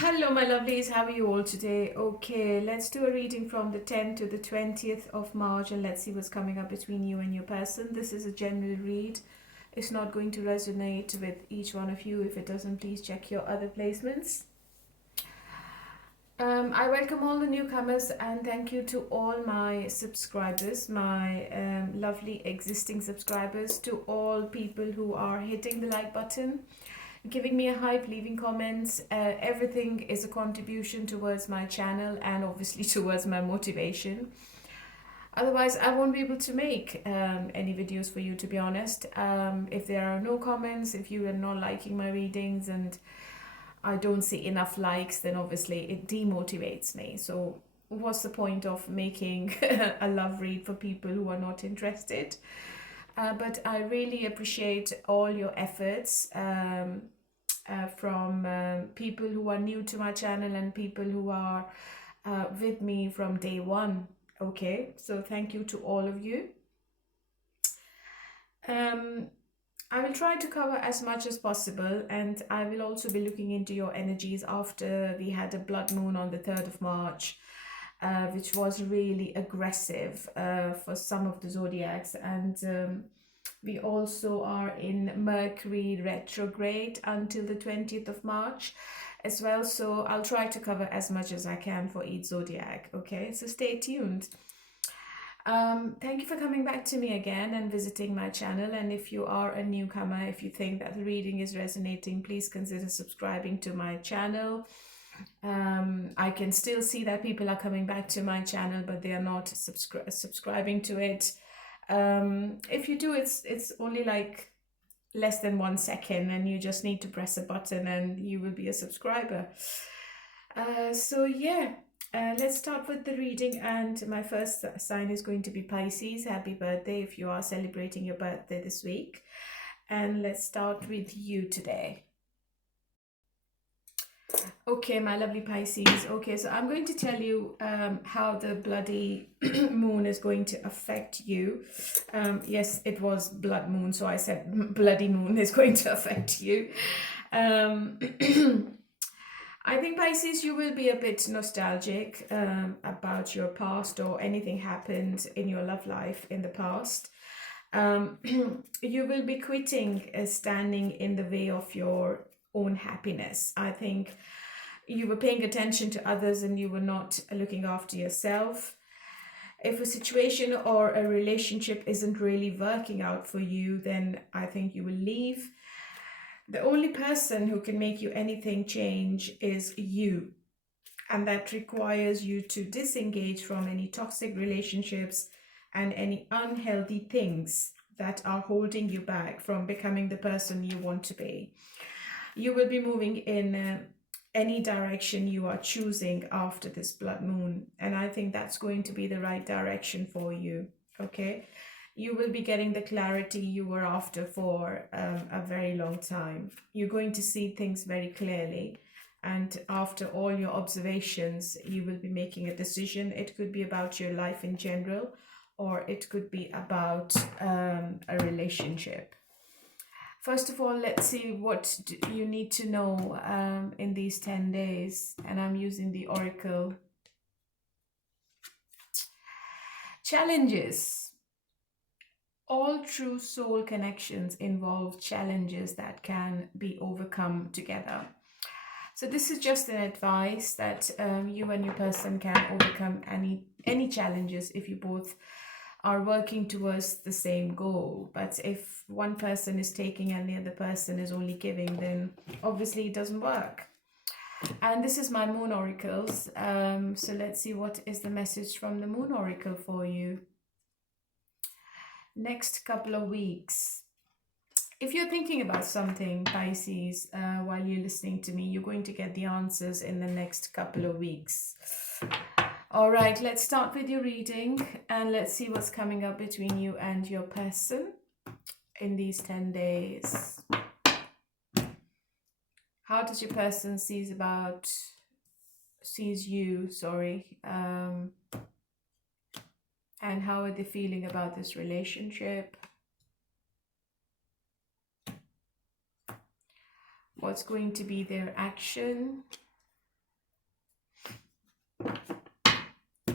Hello, my lovelies. How are you all today? Okay, let's do a reading from the 10th to the 20th of March and let's see what's coming up between you and your person. This is a general read. It's not going to resonate with each one of you. If it doesn't, please check your other placements. I welcome all the newcomers and thank you to all my subscribers, my lovely existing subscribers, to all people who are hitting the like button, giving me a hype, leaving comments. Everything is a contribution towards my channel and obviously towards my motivation. Otherwise, I won't be able to make any videos for you, to be honest. If there are no comments, if you are not liking my readings and I don't see enough likes, then obviously it demotivates me. So what's the point of making a love read for people who are not interested? But I really appreciate all your efforts from people who are new to my channel and people who are with me from day one. Okay, so thank you to all of you. I will try to cover as much as possible, and I will also be looking into your energies after we had a blood moon on the 3rd of March, which was really aggressive for some of the zodiacs. And we also are in Mercury retrograde until the 20th of March as well. So I'll try to cover as much as I can for each zodiac. Okay, so stay tuned. Thank you for coming back to me again and visiting my channel. And if you are a newcomer, if you think that the reading is resonating, please consider subscribing to my channel. I can still see that people are coming back to my channel, but they are not subscribing to it. If you do, it's only like less than 1 second, and you just need to press a button and you will be a subscriber. So yeah. Let's start with the reading, and my first sign is going to be Pisces. Happy birthday if you are celebrating your birthday this week. And let's start with you today. Okay, my lovely Pisces. Okay, so I'm going to tell you how the bloody moon is going to affect you. Yes, it was blood moon, so I said bloody moon is going to affect you. I think, Pisces, you will be a bit nostalgic about your past or anything happened in your love life in the past. You will be quitting standing in the way of your own happiness. I think you were paying attention to others and you were not looking after yourself. If a situation or a relationship isn't really working out for you, then I think you will leave. The only person who can make you anything change is you. And that requires you to disengage from any toxic relationships and any unhealthy things that are holding you back from becoming the person you want to be. You will be moving in any direction you are choosing after this blood moon. And I think that's going to be the right direction for you. Okay. You will be getting the clarity you were after for a very long time. You're going to see things very clearly. And after all your observations, you will be making a decision. It could be about your life in general, or it could be about a relationship. First of all, let's see what you need to know in these 10 days. And I'm using the Oracle. Challenges. All true soul connections involve challenges that can be overcome together. So this is just an advice that you and your person can overcome any challenges if you both are working towards the same goal. But if one person is taking and the other person is only giving, then obviously it doesn't work. And this is my moon oracles. So let's see what is the message from the moon oracle for you. Next couple of weeks. If you're thinking about something, Pisces, while you're listening to me, you're going to get the answers in the next couple of weeks. All right, let's start with your reading and let's see what's coming up between you and your person in these 10 days. How does your person sees you, and how are they feeling about this relationship? What's going to be their action?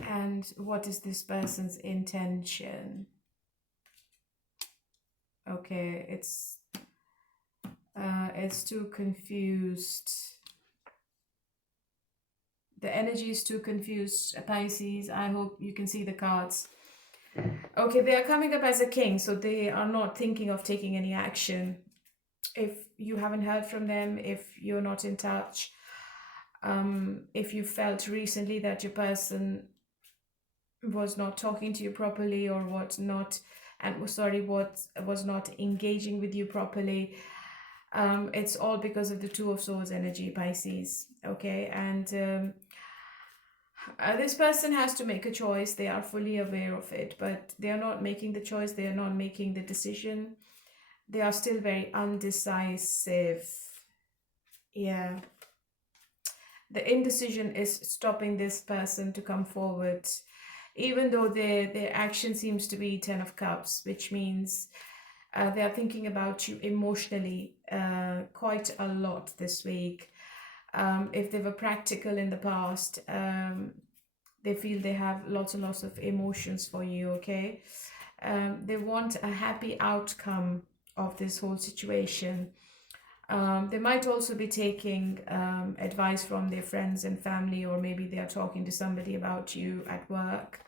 And what is this person's intention? Okay, it's too confused. The energy is too confused, Pisces. I hope you can see the cards. Okay, they are coming up as a king, so they are not thinking of taking any action. If you haven't heard from them, if you're not in touch, if you felt recently that your person was not talking to you properly, or what not, and what was not engaging with you properly, it's all because of the Two of Swords energy, Pisces. Okay, and this person has to make a choice. They are fully aware of it, but they are not making the choice. They are not making the decision. They are still very undecisive. Yeah. The indecision is stopping this person to come forward, even though their action seems to be 10 of Cups, which means they are thinking about you emotionally quite a lot this week. If they were practical in the past, they feel they have lots and lots of emotions for you, okay? They want a happy outcome of this whole situation. They might also be taking advice from their friends and family, or maybe they are talking to somebody about you at work.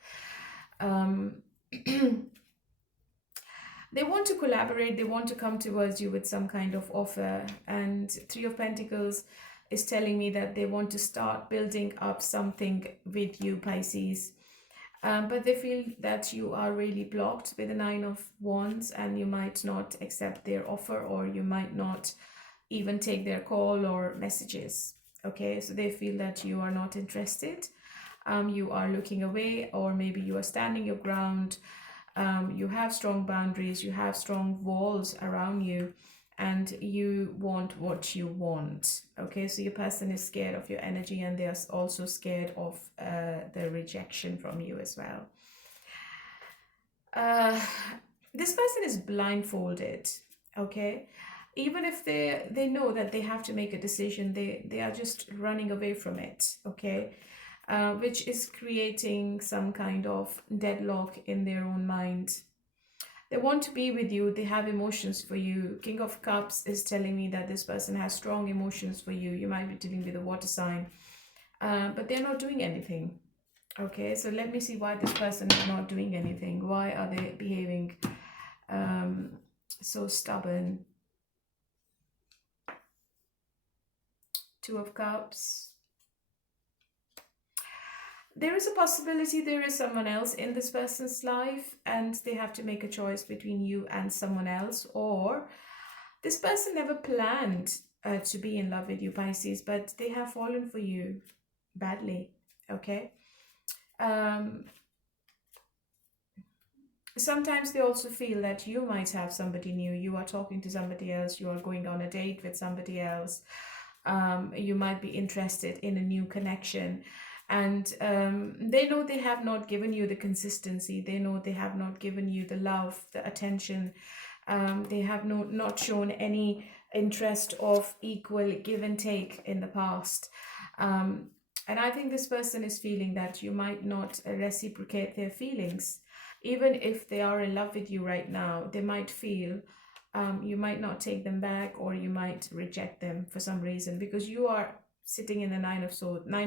They want to collaborate, they want to come towards you with some kind of offer. And Three of Pentacles is telling me that they want to start building up something with you, Pisces. But they feel that you are really blocked with the Nine of Wands, and you might not accept their offer, or you might not even take their call or messages. Okay, so they feel that you are not interested. You are looking away, or maybe you are standing your ground. You have strong boundaries, you have strong walls around you, and you want what you want. Okay, so your person is scared of your energy, and they are also scared of the rejection from you as well. This person is blindfolded. Okay, even if they know that they have to make a decision, they are just running away from it. Okay, which is creating some kind of deadlock in their own mind. They want to be with you, they have emotions for you. King of Cups is telling me that this person has strong emotions for you. You might be dealing with a water sign, but they're not doing anything. Okay, so let me see why this person is not doing anything. Why are they behaving so stubborn? Two of Cups. There is a possibility there is someone else in this person's life, and they have to make a choice between you and someone else. Or this person never planned to be in love with you, Pisces, but they have fallen for you badly. Okay. Sometimes they also feel that you might have somebody new. You are talking to somebody else. You are going on a date with somebody else. You might be interested in a new connection. And they know they have not given you the consistency. They know they have not given you the love, the attention. They have not shown any interest of equal give and take in the past. And I think this person is feeling that you might not reciprocate their feelings. Even if they are in love with you right now, they might feel you might not take them back, or you might reject them for some reason, because you are sitting in the Nine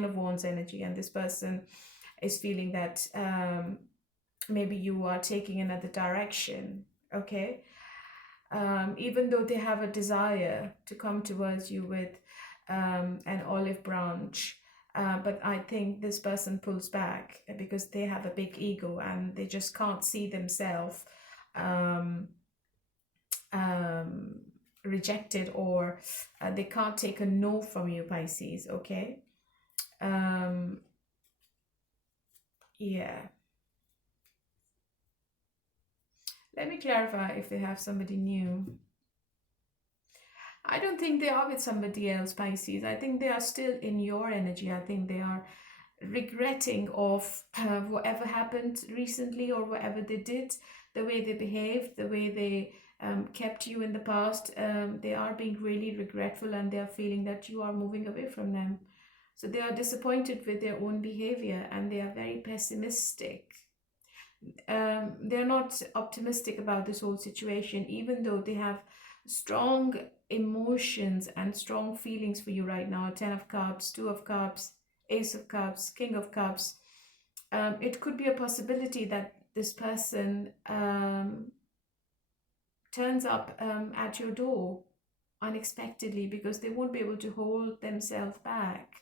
of Wands energy, and this person is feeling that maybe you are taking another direction. Okay, even though they have a desire to come towards you with an olive branch. But I think this person pulls back because they have a big ego, and they just can't see themselves rejected, or they can't take a no from you, Pisces. Okay. Yeah. Let me clarify if they have somebody new. I don't think they are with somebody else, Pisces. I think they are still in your energy. I think they are regretting of whatever happened recently, or whatever they did, the way they behaved, the way they kept you in the past. They are being really regretful, and they are feeling that you are moving away from them. So they are disappointed with their own behavior and they are very pessimistic. They're not optimistic about this whole situation, even though they have strong emotions and strong feelings for you right now. 10 of Cups, 2 of Cups, Ace of Cups, King of Cups. It could be a possibility that this person turns up at your door unexpectedly because they won't be able to hold themselves back.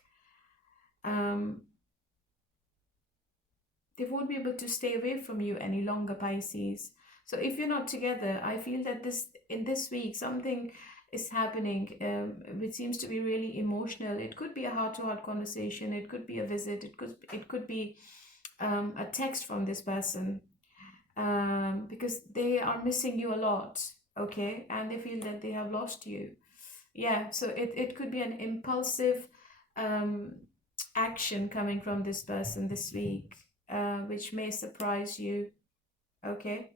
They won't be able to stay away from you any longer, Pisces. So if you're not together, I feel that in this week something is happening which seems to be really emotional. It could be a heart-to-heart conversation. It could be a visit. It could be a text from this person, because they are missing you a lot, okay? And they feel that they have lost you. Yeah, so it could be an impulsive action coming from this person this week, which may surprise you, okay?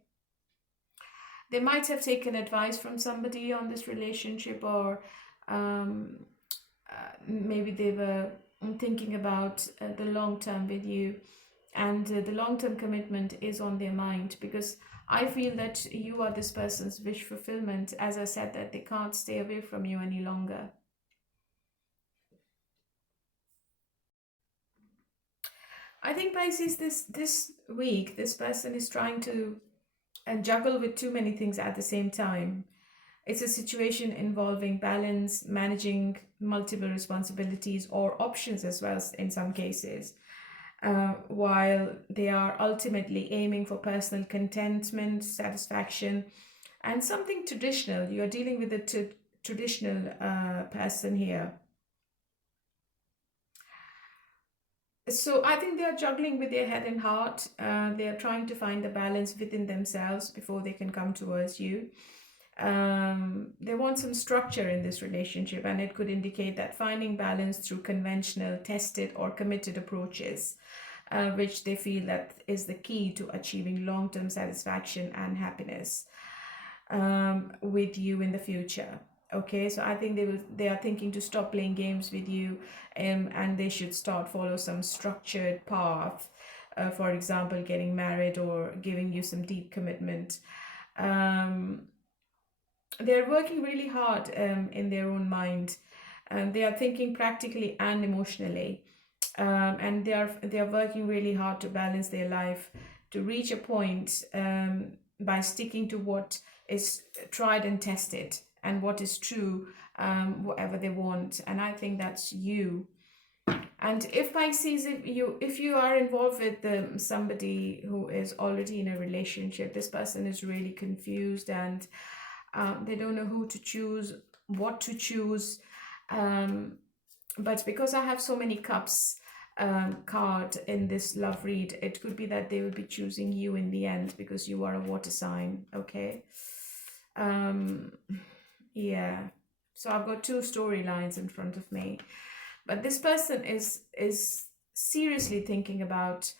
They might have taken advice from somebody on this relationship, or maybe they were thinking about the long term with you, and the long term commitment is on their mind, because I feel that you are this person's wish fulfillment. As I said, that they can't stay away from you any longer. I think, Pisces, this week, this person is trying to juggle with too many things at the same time. It's a situation involving balance, managing multiple responsibilities or options as well in some cases, while they are ultimately aiming for personal contentment, satisfaction, and something traditional. You're dealing with a traditional person here. So I think they are juggling with their head and heart. They are trying to find the balance within themselves before they can come towards you. They want some structure in this relationship, and it could indicate that finding balance through conventional, tested, or committed approaches, which they feel that is the key to achieving long-term satisfaction and happiness with you in the future. Okay, so I think they are thinking to stop playing games with you, and they should follow some structured path. For example, getting married or giving you some deep commitment. They're working really hard in their own mind. They are thinking practically and emotionally, and they are working really hard to balance their life to reach a point by sticking to what is tried and tested and what is true, whatever they want. And I think that's you. And if Pisces, if you are involved with somebody who is already in a relationship, this person is really confused, and they don't know who to choose, what to choose. But because I have so many cups card in this love read, it could be that they will be choosing you in the end because you are a water sign, okay? Yeah. So I've got two storylines in front of me. But this person is seriously thinking about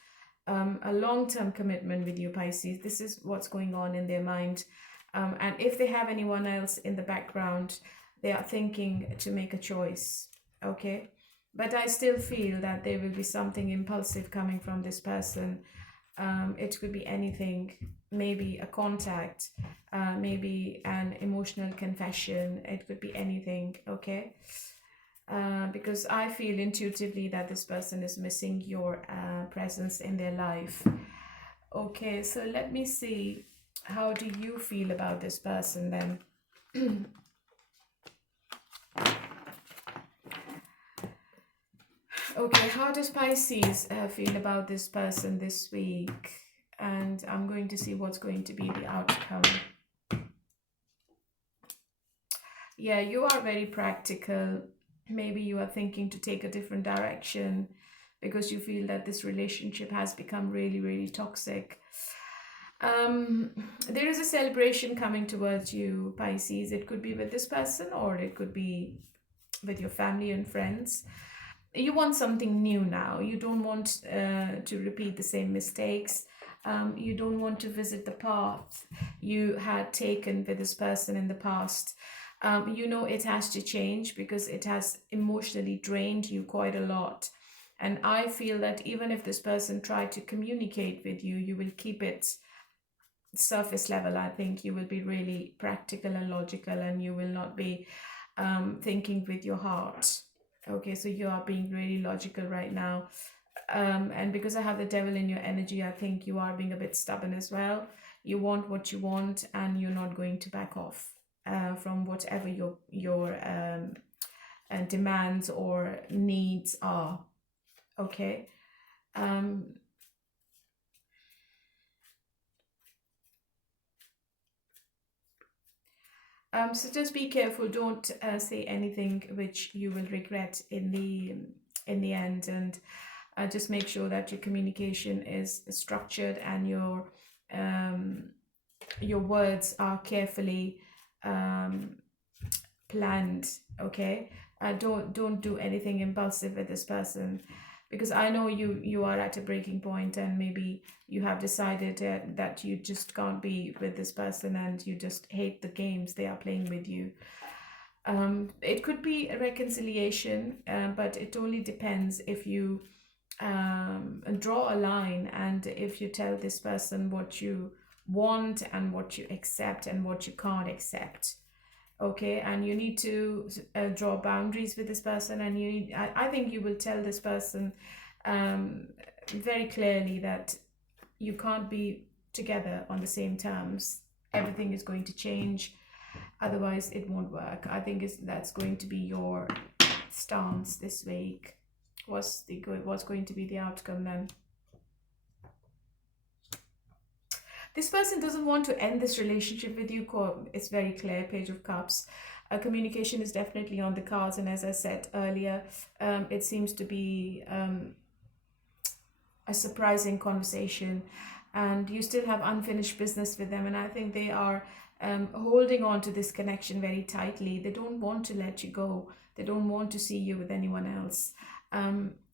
a long-term commitment with you, Pisces. This is what's going on in their mind. And if they have anyone else in the background, they are thinking to make a choice, okay? But I still feel that there will be something impulsive coming from this person. It could be anything, maybe a contact, maybe an emotional confession. It could be anything, okay? Because I feel intuitively that this person is missing your presence in their life. Okay, so let me see. How do you feel about this person then? Okay, how does Pisces feel about this person this week? And I'm going to see what's going to be the outcome. Yeah, you are very practical. Maybe you are thinking to take a different direction because you feel that this relationship has become really, really toxic. There is a celebration coming towards you, Pisces. It could be with this person, or it could be with your family and friends. You want something new now. You don't want to repeat the same mistakes. You don't want to visit the path you had taken with this person in the past. You know it has to change because it has emotionally drained you quite a lot. And I feel that even if this person tried to communicate with you, you will keep it surface level. I think you will be really practical and logical, and you will not be thinking with your heart. Okay, so you are being really logical right now. And because I have the devil in your energy, I think you are being a bit stubborn as well. You want what you want, and you're not going to back off from whatever your demands or needs are. Okay. Um, so just be careful. Don't say anything which you will regret in the end, and just make sure that your communication is structured and your words are carefully planned. Okay, don't do anything impulsive with this person, because I know you are at a breaking point, and maybe you have decided that you just can't be with this person, and you just hate the games they are playing with you. It could be a reconciliation, but it only depends if you draw a line, and if you tell this person what you want and what you accept and what you can't accept. Okay, and you need to draw boundaries with this person, and I think you will tell this person very clearly that you can't be together on the same terms. Everything is going to change, otherwise it won't work. I think that's going to be your stance this week. What's going to be the outcome then? This person doesn't want to end this relationship with you. It's very clear, Page of Cups. Communication is definitely on the cards, and as I said earlier, it seems to be a surprising conversation, and you still have unfinished business with them, and I think they are holding on to this connection very tightly. They don't want to let you go. They don't want to see you with anyone else.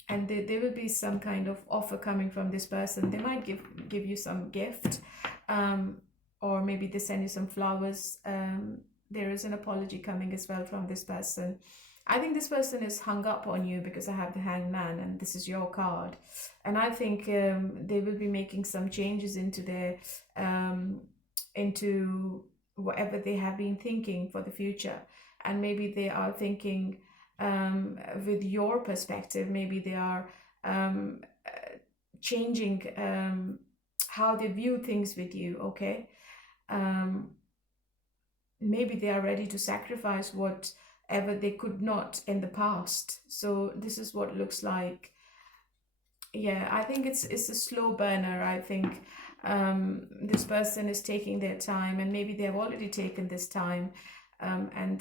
And there will be some kind of offer coming from this person. They might give you some gift, or maybe they send you some flowers. There is an apology coming as well from this person. I think this person is hung up on you because I have the Hanged Man, and this is your card. And I think they will be making some changes into their into whatever they have been thinking for the future. And maybe they are thinking with your perspective. Maybe they are changing how they view things with you. Okay, maybe they are ready to sacrifice whatever they could not in the past. So this is what it looks like. Yeah, I think it's a slow burner. I think this person is taking their time, and maybe they have already taken this time, and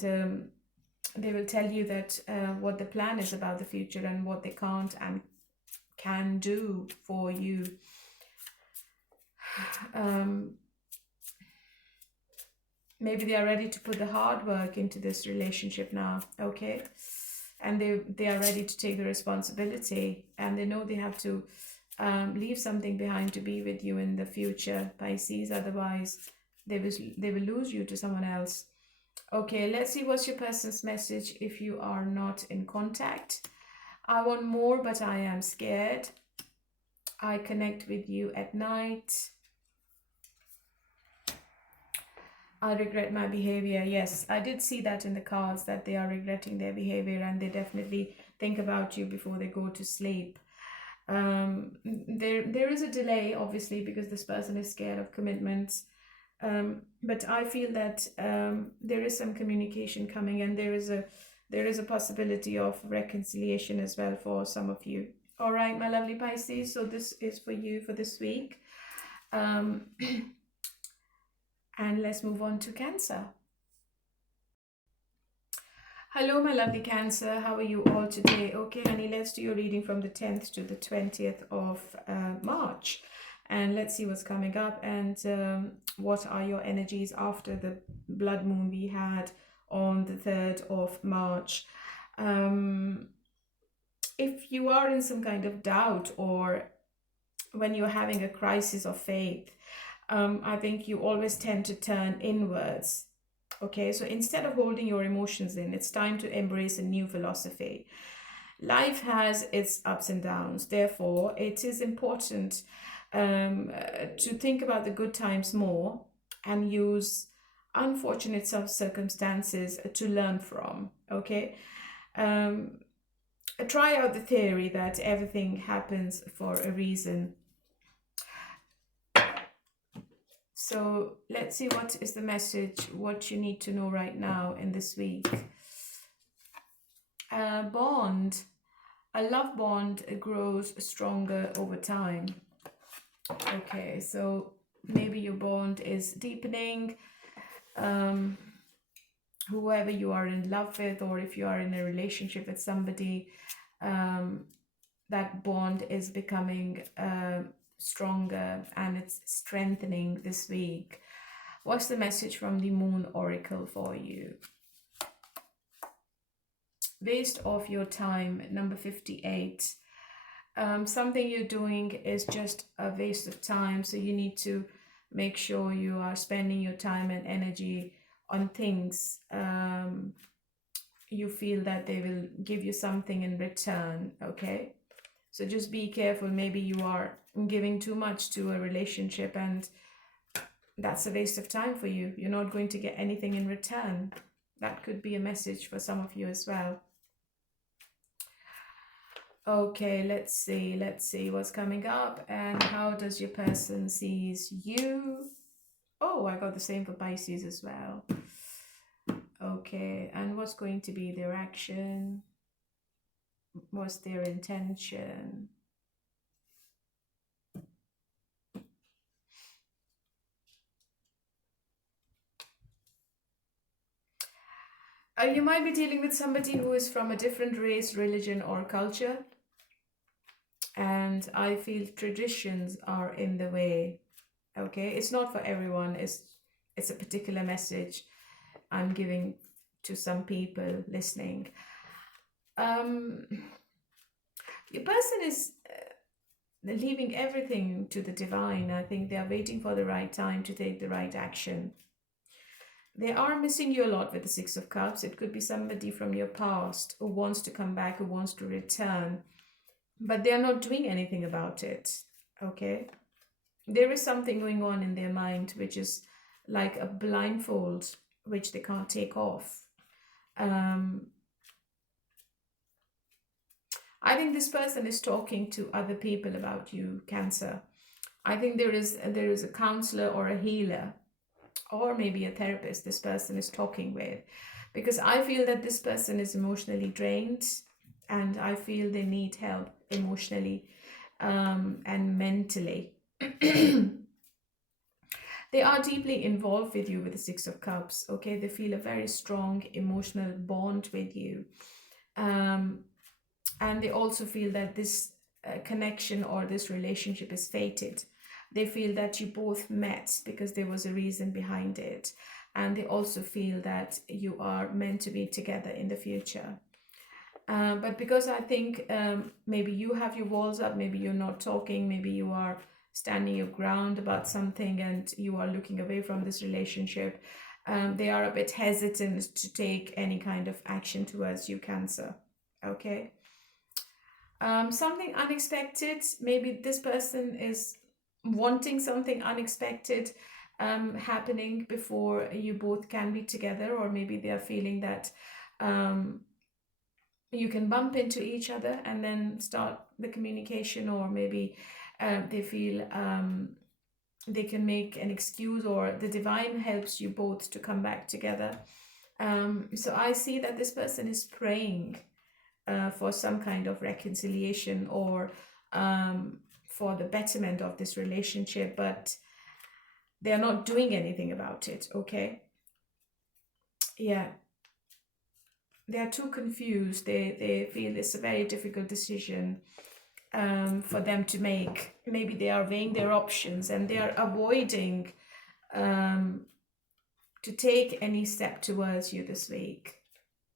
they will tell you that what the plan is about the future, and what they can't and can do for you. Maybe they are ready to put the hard work into this relationship now. Okay, and they are ready to take the responsibility, and they know they have to leave something behind to be with you in the future, Pisces. Otherwise they will lose you to someone else. Okay, let's see what's your person's message if you are not in contact. I want more, but I am scared. I connect with you at night. I regret my behavior. Yes, I did see that in the cards, that they are regretting their behavior, and they definitely think about you before they go to sleep. There is a delay, obviously, because this person is scared of commitments. But I feel that there is some communication coming, and there is a possibility of reconciliation as well for some of you. All right, my lovely Pisces. So this is for you for this week. And let's move on to Cancer. Hello, my lovely Cancer. How are you all today? Okay, honey, let's do your reading from the 10th to the 20th of March. And let's see what's coming up, and what are your energies after the blood moon we had on the 3rd of March. If you are in some kind of doubt, or when you're having a crisis of faith, I think you always tend to turn inwards. Okay, so instead of holding your emotions in, it's time to embrace a new philosophy. Life has its ups and downs. Therefore, it is important to think about the good times more and use unfortunate circumstances to learn from. Okay. Um, Try out the theory that everything happens for a reason. So let's see what is the message, what you need to know right now in this week. Bond. A love bond grows stronger over time. Okay, so maybe your bond is deepening. Whoever you are in love with, or if you are in a relationship with somebody, that bond is becoming stronger and it's strengthening this week. What's the message from the Moon Oracle for you? Waste of your time, number 58. Something you're doing is just a waste of time, so you need to make sure you are spending your time and energy on things you feel that they will give you something in return. Okay, so just be careful. Maybe you are giving too much to a relationship and that's a waste of time for you. You're not going to get anything in return. That could be a message for some of you as well. Okay, let's see what's coming up and how does your person sees you. Oh, I got the same for Pisces as well. Okay, and what's going to be their action? What's their intention? You might be dealing with somebody who is from a different race, religion, or culture. And I feel traditions are in the way. Okay, it's not for everyone. It's a particular message I'm giving to some people listening. Your person is leaving everything to the divine. I think they are waiting for the right time to take the right action. They are missing you a lot with the Six of Cups. It could be somebody from your past who wants to come back, who wants to return, but they are not doing anything about it. Okay, there is something going on in their mind which is like a blindfold which they can't take off. I think this person is talking to other people about you, Cancer. I think there is a counselor or a healer or maybe a therapist this person is talking with, because I feel that this person is emotionally drained and I feel they need help emotionally and mentally. They are deeply involved with you with the Six of Cups. Okay, they feel a very strong emotional bond with you. And they also feel that this connection or this relationship is fated. They feel that you both met because there was a reason behind it. And they also feel that you are meant to be together in the future. But because I think maybe you have your walls up, maybe you're not talking, maybe you are standing your ground about something and you are looking away from this relationship, they are a bit hesitant to take any kind of action towards you, Cancer. Okay. Something unexpected. Maybe this person is wanting something unexpected happening before you both can be together, or maybe they are feeling that you can bump into each other and then start the communication, or maybe they feel they can make an excuse, or the divine helps you both to come back together. So I see that this person is praying for some kind of reconciliation or for the betterment of this relationship, but they are not doing anything about it. Okay. Yeah. They are too confused. They feel it's a very difficult decision for them to make. Maybe they are weighing their options and they are avoiding to take any step towards you this week,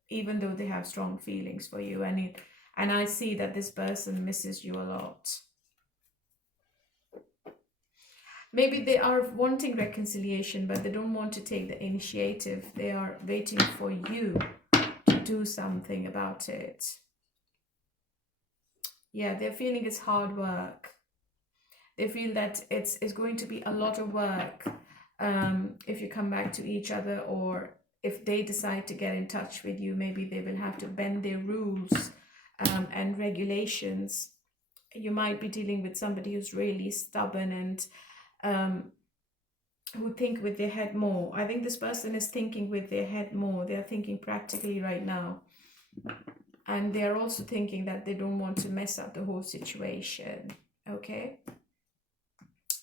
even though they have strong feelings for you. And I see that this person misses you a lot. Maybe they are wanting reconciliation, but they don't want to take the initiative. They are waiting for you to do something about it. Yeah, they're feeling it's hard work. They feel that it's going to be a lot of work if you come back to each other, or if they decide to get in touch with you, maybe they will have to bend their rules and regulations. You might be dealing with somebody who's really stubborn and who think with their head more. I think this person is thinking with their head more. They're thinking practically right now. And they're also thinking that they don't want to mess up the whole situation. Okay?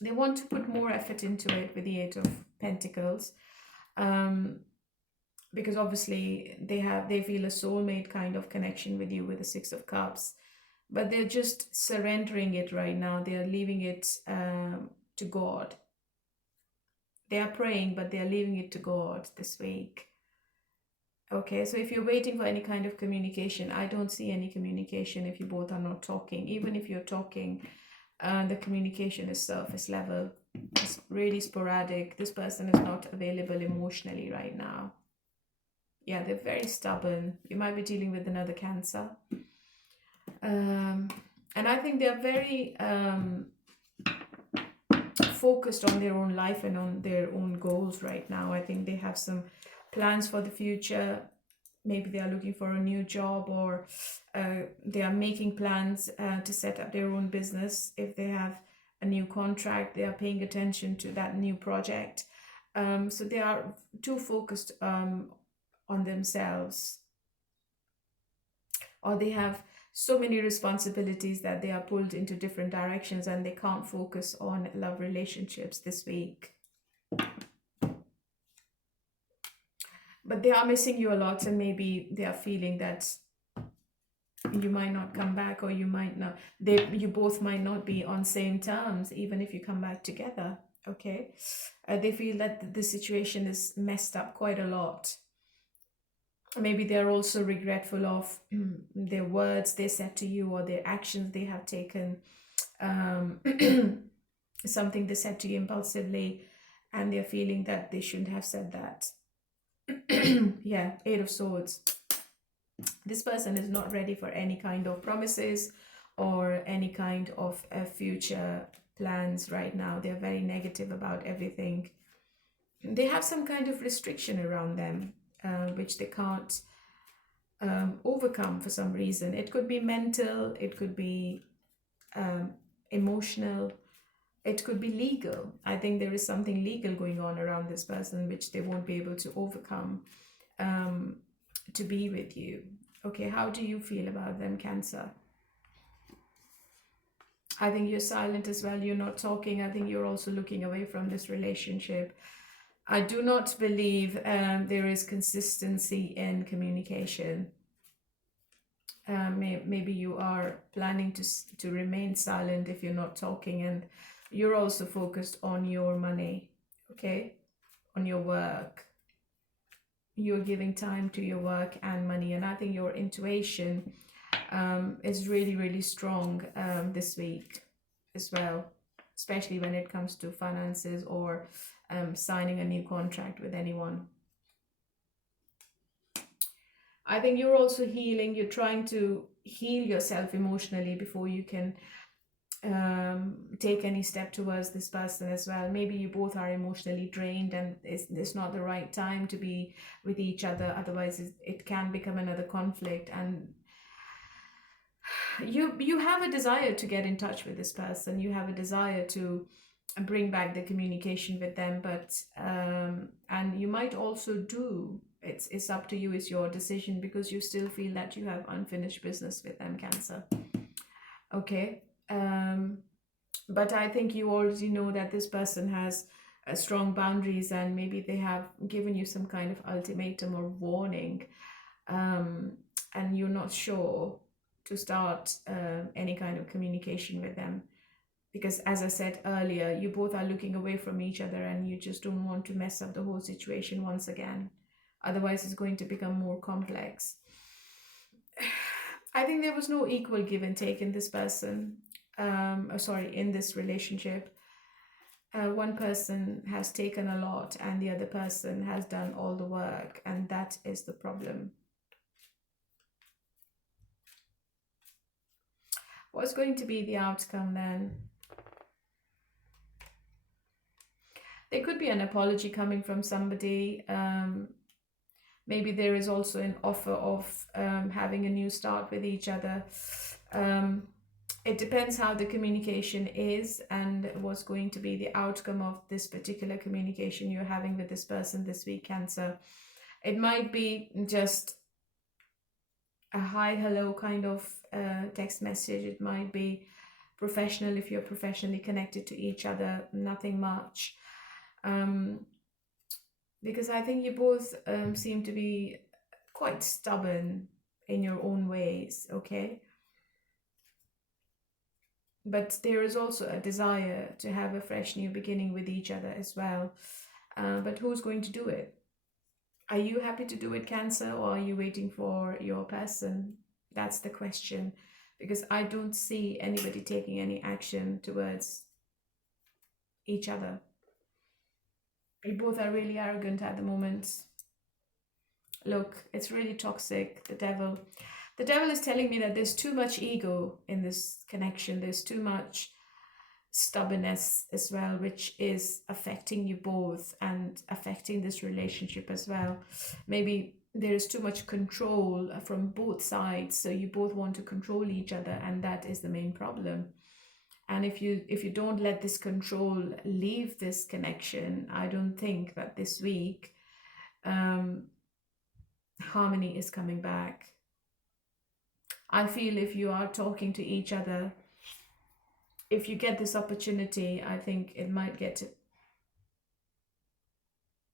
They want to put more effort into it with the Eight of Pentacles. Because obviously they feel a soulmate kind of connection with you with the Six of Cups. But they're just surrendering it right now. They're leaving it to God. They are praying, but they are leaving it to God this week. Okay, so if you're waiting for any kind of communication, I don't see any communication if you both are not talking. Even if you're talking, the communication is surface level. It's really sporadic. This person is not available emotionally right now. Yeah, they're very stubborn. You might be dealing with another Cancer. And I think they're very focused on their own life and on their own goals right now. I think they have some plans for the future. Maybe they are looking for a new job, or they are making plans to set up their own business. If they have a new contract, they are paying attention to that new project. So they are too focused on themselves, or they have so many responsibilities that they are pulled into different directions and they can't focus on love relationships this week. But they are missing you a lot, and maybe they are feeling that you might not come back, or you might not, you both might not be on same terms even if you come back together. Okay, they feel that the situation is messed up quite a lot. Maybe they're also regretful of their words they said to you, or their actions they have taken. Something they said to you impulsively, and they're feeling that they shouldn't have said that. Yeah, Eight of Swords. This person is not ready for any kind of promises or any kind of future plans right now. They're very negative about everything. They have some kind of restriction around them, which they can't overcome for some reason. It could be mental, it could be emotional, it could be legal. I think there is something legal going on around this person which they won't be able to overcome to be with you. Okay, how do you feel about them, Cancer? I think you're silent as well. You're not talking. I think you're also looking away from this relationship. I do not believe there is consistency in communication. Maybe you are planning to remain silent if you're not talking, and you're also focused on your money, okay, on your work. You're giving time to your work and money, and I think your intuition is really, really strong this week as well, especially when it comes to finances or signing a new contract with anyone. I think you're also healing. You're trying to heal yourself emotionally before you can take any step towards this person as well. Maybe you both are emotionally drained and it's not the right time to be with each other. Otherwise, it can become another conflict, and you have a desire to get in touch with this person. You have a desire to bring back the communication with them, but and you might also do, it's up to you, it's your decision, because you still feel that you have unfinished business with them, Cancer. Okay, but I think you already know that this person has strong boundaries, and maybe they have given you some kind of ultimatum or warning, and you're not sure to start any kind of communication with them. Because as I said earlier, you both are looking away from each other and you just don't want to mess up the whole situation once again. Otherwise, it's going to become more complex. I think there was no equal give and take in this person. In this relationship. One person has taken a lot and the other person has done all the work, and that is the problem. What's going to be the outcome then? There could be an apology coming from somebody. Maybe there is also an offer of having a new start with each other. It depends how the communication is and what's going to be the outcome of this particular communication you're having with this person this week, Cancer. It might be just a hi, hello kind of text message. It might be professional if you're professionally connected to each other, nothing much. Because I think you both seem to be quite stubborn in your own ways, okay? But there is also a desire to have a fresh new beginning with each other as well. But who's going to do it? Are you happy to do it, Cancer, or are you waiting for your person? That's the question. Because I don't see anybody taking any action towards each other. You both are really arrogant at the moment. Look, it's really toxic, the devil. The devil is telling me that there's too much ego in this connection. There's too much stubbornness as well, which is affecting you both and affecting this relationship as well. Maybe there is too much control from both sides, so you both want to control each other, and that is the main problem. And if you don't let this control leave this connection, I don't think that this week harmony is coming back. I feel if you are talking to each other, if you get this opportunity, I think it might get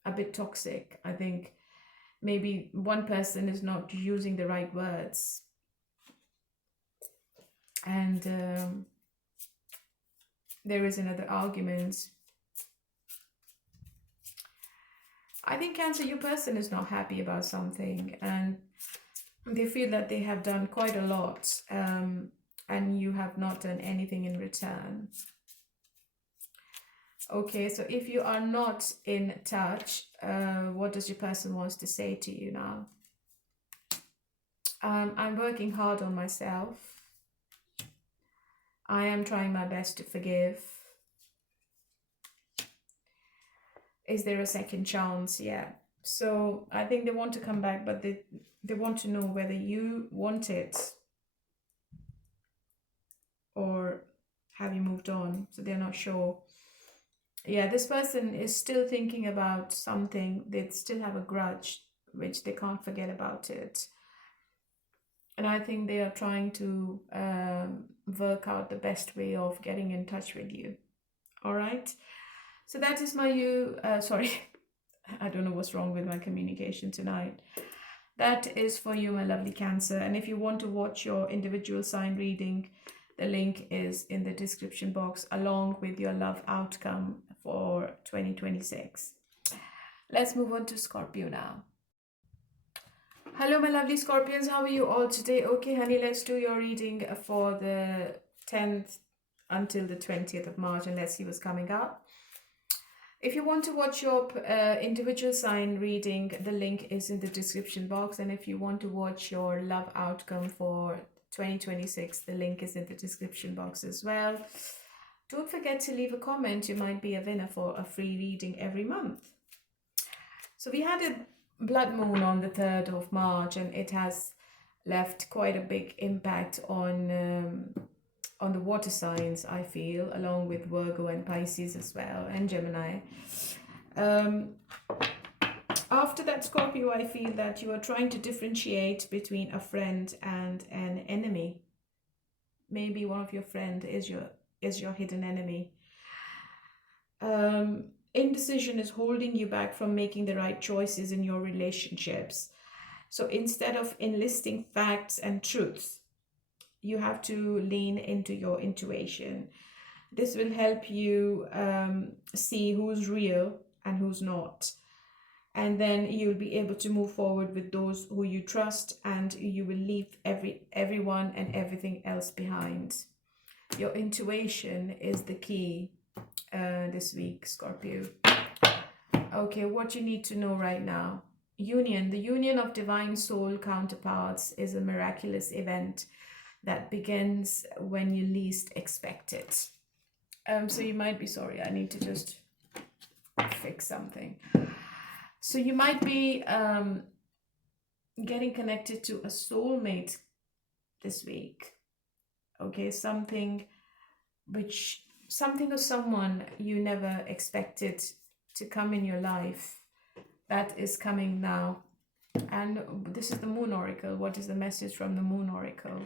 a bit toxic. I think maybe one person is not using the right words. And there is another argument. I think, Cancer, your person is not happy about something, and they feel that they have done quite a lot, and you have not done anything in return. Okay, so if you are not in touch, what does your person want to say to you now? I'm working hard on myself. I am trying my best to forgive. Is there a second chance? Yeah. So I think they want to come back, but they want to know whether you want it or have you moved on. So they're not sure. Yeah, this person is still thinking about something. They still have a grudge, which they can't forget about it. And I think they are trying to work out the best way of getting in touch with you. All right. So that is my sorry, I don't know what's wrong with my communication tonight. That is for you, my lovely Cancer. And if you want to watch your individual sign reading, the link is in the description box, along with your love outcome for 2026. Let's move on to Scorpio now. Hello, my lovely Scorpions. How are you all today? Okay, honey, let's do your reading for the 10th until the 20th of March, and let's see what's coming up. If you want to watch your individual sign reading, the link is in the description box. And if you want to watch your love outcome for 2026, the link is in the description box as well. Don't forget to leave a comment. You might be a winner for a free reading every month. So we had a blood moon on the 3rd of March, and it has left quite a big impact on the water signs, I feel, along with Virgo and Pisces as well, and Gemini. After that, Scorpio, I feel that you are trying to differentiate between a friend and an enemy. Maybe one of your friend is your hidden enemy. Indecision is holding you back from making the right choices in your relationships. So instead of enlisting facts and truths, you have to lean into your intuition. This will help you see who's real and who's not. And then you'll be able to move forward with those who you trust, and you will leave everyone and everything else behind. Your intuition is the key this week, Scorpio. Okay, what you need to know right now. Union. The union of divine soul counterparts is a miraculous event that begins when you least expect it. So you might be sorry, I need to just fix something. So you might be getting connected to a soulmate this week. Okay, something or someone you never expected to come in your life, that is coming now. And this is the Moon Oracle. What is the message from the Moon Oracle?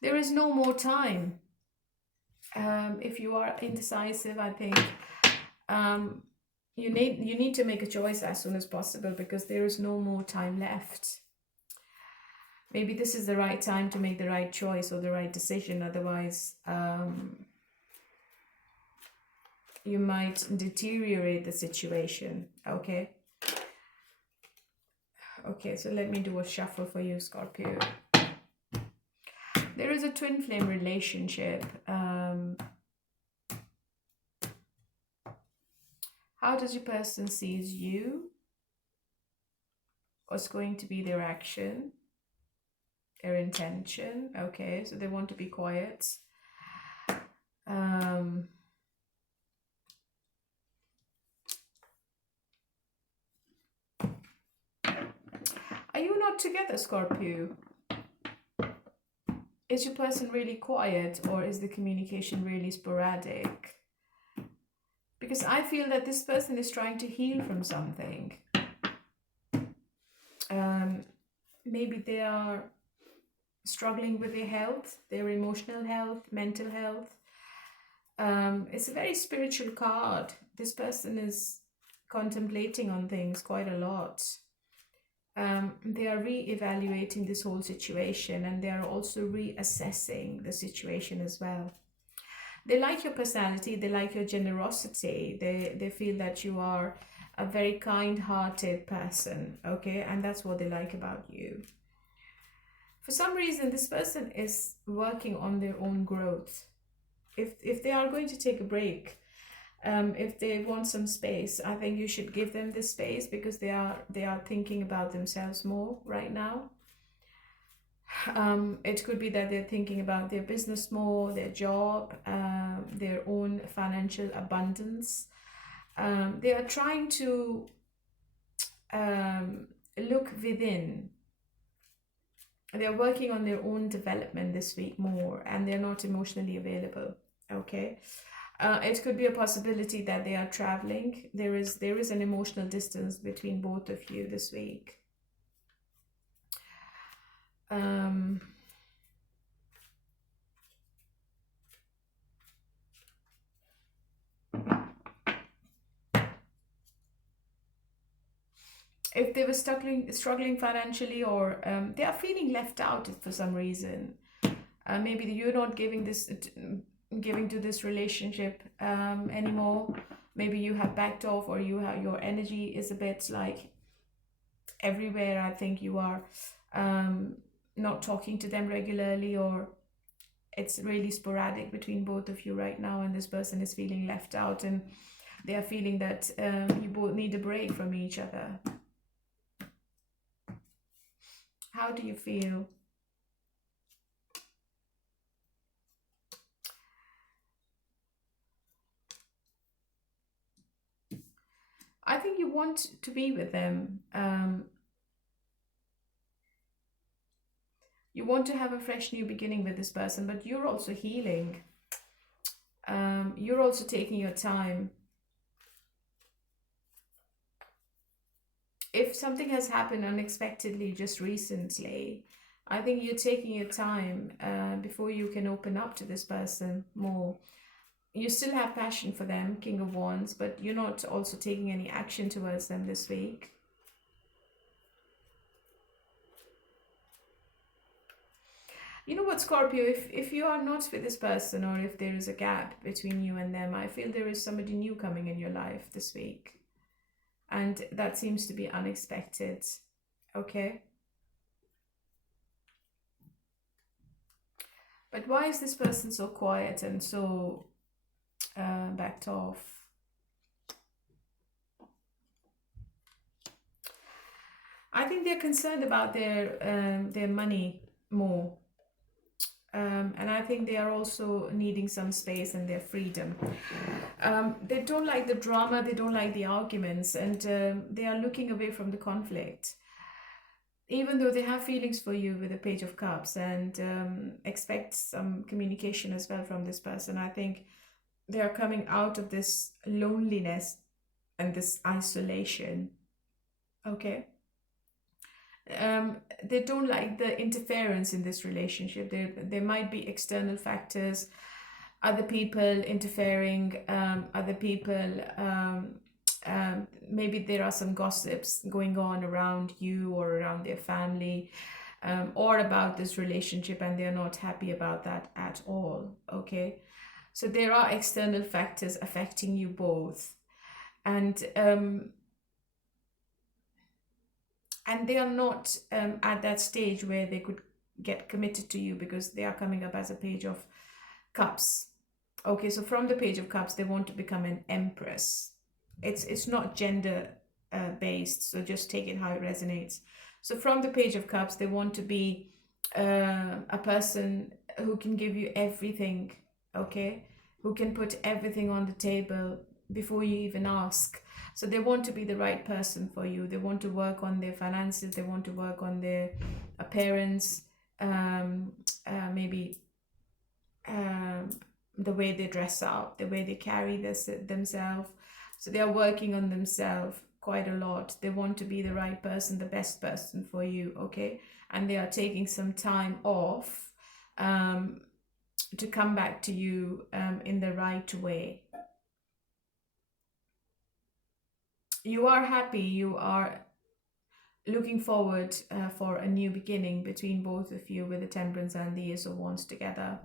There is no more time. If you are indecisive, I think you need to make a choice as soon as possible, because there is no more time left. Maybe this is the right time to make the right choice or the right decision. Otherwise, you might deteriorate the situation. Okay. Okay, so let me do a shuffle for you, Scorpio. There is a twin flame relationship. How does your person sees you? What's going to be their action? Their intention? Okay, so they want to be quiet. Are you not together, Scorpio? Is your person really quiet, or is the communication really sporadic? Because I feel that this person is trying to heal from something. Maybe they are struggling with their health, their emotional health, mental health. It's a very spiritual card. This person is contemplating on things quite a lot. They are re-evaluating this whole situation, and they are also reassessing the situation as well. They like your personality, they like your generosity, they feel that you are a very kind-hearted person, okay? And that's what they like about you. For some reason, this person is working on their own growth. If they are going to take a break, if they want some space, I think you should give them this space, because they are thinking about themselves more right now. It could be that they're thinking about their business more, their job, their own financial abundance. They are trying to look within. They're working on their own development this week more, and they're not emotionally available. Okay. It could be a possibility that they are traveling. There is an emotional distance between both of you this week. If they were struggling financially, or they are feeling left out for some reason, maybe you're not giving to this relationship anymore. Maybe you have backed off, or your energy is a bit like everywhere. I think you are not talking to them regularly, or it's really sporadic between both of you right now, and this person is feeling left out, and they are feeling that you both need a break from each other. How do you feel? I think you want to be with them. You want to have a fresh new beginning with this person, but you're also healing. You're also taking your time. If something has happened unexpectedly just recently, I think you're taking your time before you can open up to this person more. You still have passion for them, King of Wands, but you're not also taking any action towards them this week. You know what, Scorpio, if you are not with this person, or if there is a gap between you and them, I feel there is somebody new coming in your life this week. And that seems to be unexpected, okay? But why is this person so quiet and so backed off. I think they're concerned about their money more. And I think they are also needing some space and their freedom. They don't like the drama, they don't like the arguments, and they are looking away from the conflict. Even though they have feelings for you with the Page of Cups, and expect some communication as well from this person, I think they are coming out of this loneliness and this isolation. Okay. They don't like the interference in this relationship. There might be external factors, other people interfering, other people, maybe there are some gossips going on around you or around their family, or about this relationship, and they're not happy about that at all. Okay, so there are external factors affecting you both, and they are not at that stage where they could get committed to you, because they are coming up as a Page of Cups. Okay, so from the Page of Cups, they want to become an empress. It's not gender based, so just take it how it resonates. So from the Page of Cups, they want to be a person who can give you everything, okay? Who can put everything on the table before you even ask. So they want to be the right person for you. They want to work on their finances. They want to work on their appearance, maybe the way they dress up, the way they carry themselves. So they are working on themselves quite a lot. They want to be the right person, the best person for you, okay? And they are taking some time off to come back to you in the right way. You are happy, you are looking forward for a new beginning between both of you, with the Temperance and the Ace of Wands together.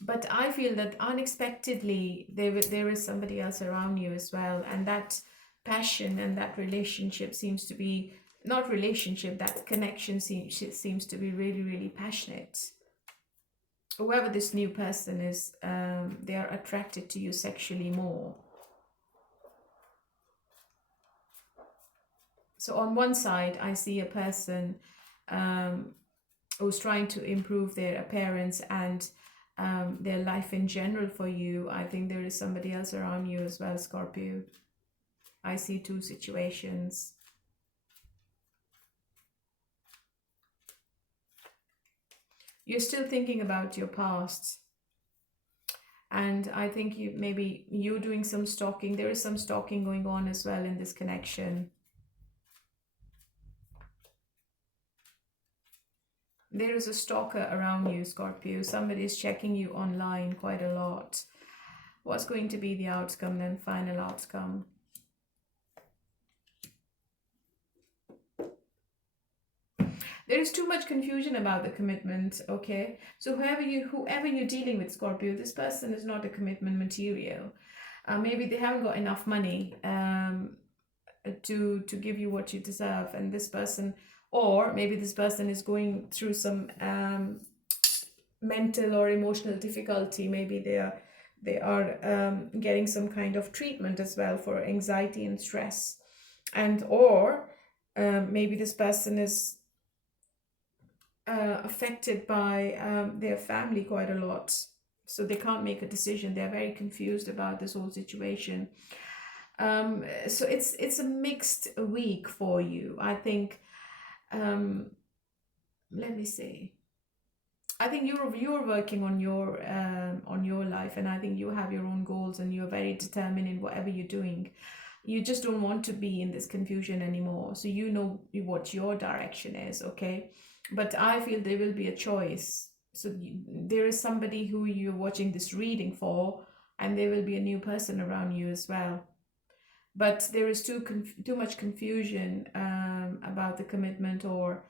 But I feel that unexpectedly there is somebody else around you as well, and that passion and that relationship seems to be, not relationship, that connection seems to be really, really passionate. Whoever this new person is, they are attracted to you sexually more. So on one side, I see a person who's trying to improve their appearance and their life in general for you. I think there is somebody else around you as well, Scorpio. I see two situations. You're still thinking about your past. And I think maybe you're doing some stalking. There is some stalking going on as well in this connection. There is a stalker around you, Scorpio. Somebody is checking you online quite a lot. What's going to be the outcome then? Final outcome. There is too much confusion about the commitment, okay? So whoever you're dealing with, Scorpio, this person is not a commitment material. Maybe they haven't got enough money to give you what you deserve, and this person, or maybe this person is going through some mental or emotional difficulty. Maybe they are getting some kind of treatment as well for anxiety and stress, and or maybe this person is affected by their family quite a lot, so they can't make a decision. They're very confused about this whole situation. So it's a mixed week for you, I think. Let me see. I think you're working on your life, and I think you have your own goals, and you're very determined in whatever you're doing. You just don't want to be in this confusion anymore. So you know what your direction is, okay? But I feel there will be a choice. So there is somebody who you're watching this reading for, and there will be a new person around you as well. But there is too much confusion about the commitment, or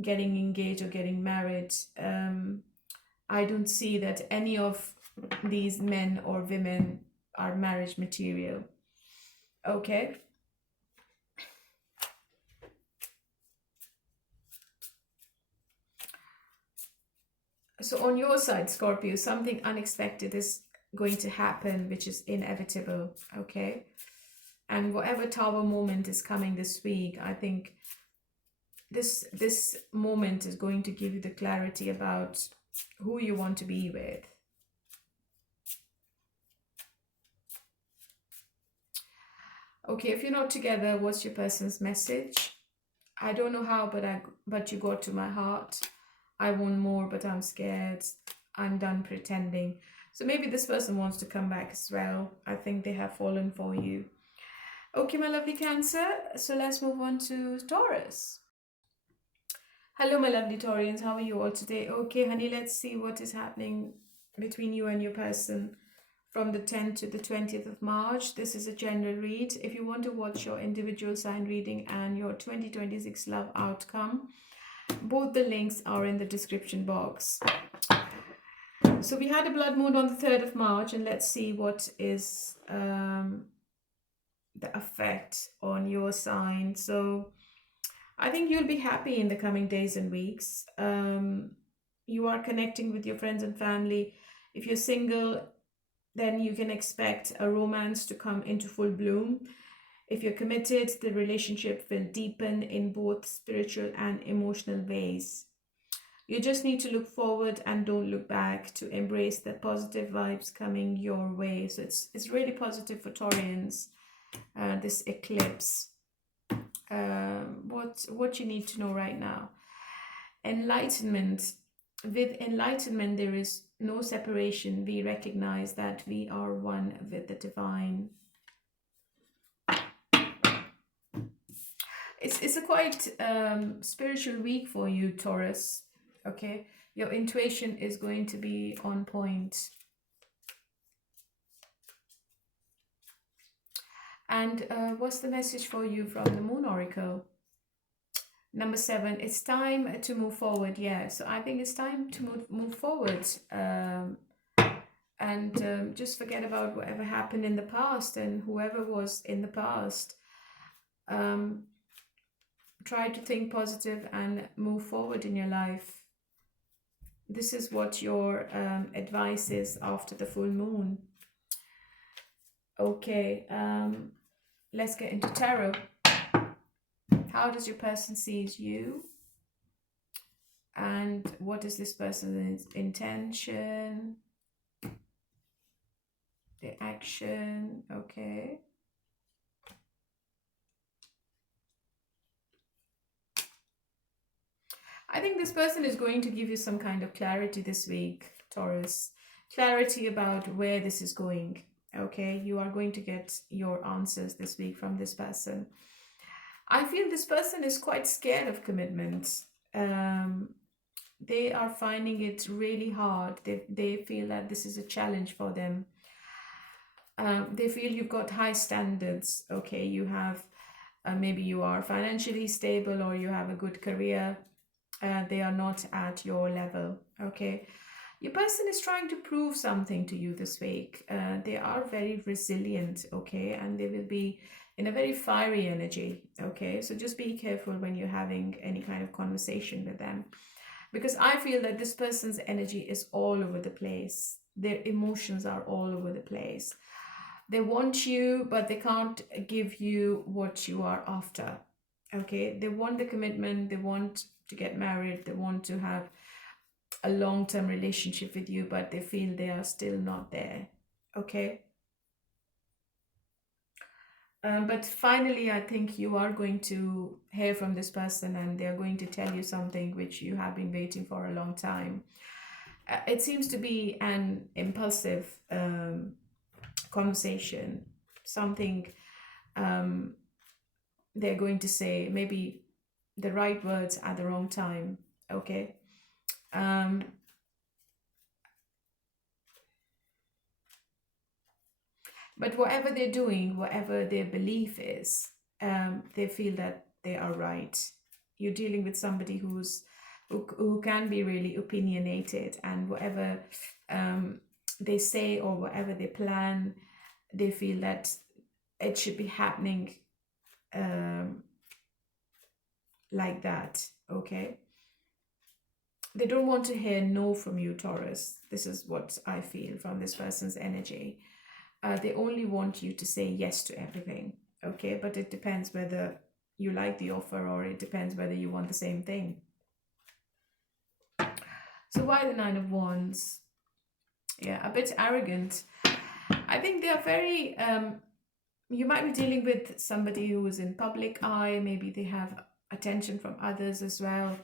getting engaged or getting married. I don't see that any of these men or women are marriage material. Okay. So on your side, Scorpio, something unexpected is going to happen, which is inevitable, okay? And whatever Tower moment is coming this week, I think this moment is going to give you the clarity about who you want to be with. Okay, if you're not together, what's your person's message? I don't know how, but you got to my heart. I want more, but I'm scared. I'm done pretending. So maybe this person wants to come back as well. I think they have fallen for you. Okay, my lovely Cancer. So let's move on to Taurus. Hello, my lovely Taurians. How are you all today? Okay, honey, let's see what is happening between you and your person from the 10th to the 20th of March. This is a general read. If you want to watch your individual sign reading and your 2026 love outcome, both the links are in the description box. So we had a blood moon on the 3rd of March, and let's see what is the effect on your sign. So I think you'll be happy in the coming days and weeks. You are connecting with your friends and family. If you're single, then you can expect a romance to come into full bloom. If you're committed, the relationship will deepen in both spiritual and emotional ways. You just need to look forward and don't look back, to embrace the positive vibes coming your way. So it's really positive for Taurians, this eclipse. What you need to know right now. Enlightenment. With enlightenment, there is no separation. We recognize that we are one with the divine. It's a quite spiritual week for you, Taurus. Okay, your intuition is going to be on point. And what's the message for you from the Moon Oracle? Number 7, it's time to move forward. Yeah, so I think it's time to move forward. And just forget about whatever happened in the past and whoever was in the past. Try to think positive and move forward in your life. This is what your advice is after the full moon. Okay, let's get into tarot. How does your person sees you? And what is this person's intention? The action, okay. I think this person is going to give you some kind of clarity this week, Taurus. Clarity about where this is going, okay? You are going to get your answers this week from this person. I feel this person is quite scared of commitment. They are finding it really hard. They feel that this is a challenge for them. They feel you've got high standards, okay? You have, maybe you are financially stable or you have a good career. They are not at your level, okay? Your person is trying to prove something to you this week. They are very resilient, okay? And they will be in a very fiery energy, okay? So just be careful when you're having any kind of conversation with them. Because I feel that this person's energy is all over the place. Their emotions are all over the place. They want you, but they can't give you what you are after, okay? They want the commitment, they want to get married, they want to have a long-term relationship with you, but they feel they are still not there, okay? But finally, I think you are going to hear from this person and they are going to tell you something which you have been waiting for a long time. It seems to be an impulsive conversation, something they're going to say, maybe the right words at the wrong time, okay? But whatever they're doing, whatever their belief is, they feel that they are right. You're dealing with somebody who can be really opinionated, and whatever they say or whatever they plan, they feel that it should be happening like that, okay? they don't want to hear no from you, Taurus. This is what I feel from this person's energy. They only want you to say yes to everything, okay? But it depends whether you like the offer, or it depends whether you want the same thing. So why the Nine of Wands? Yeah, a bit arrogant. I think they are very, you might be dealing with somebody who is in public eye. Maybe they have attention from others as well.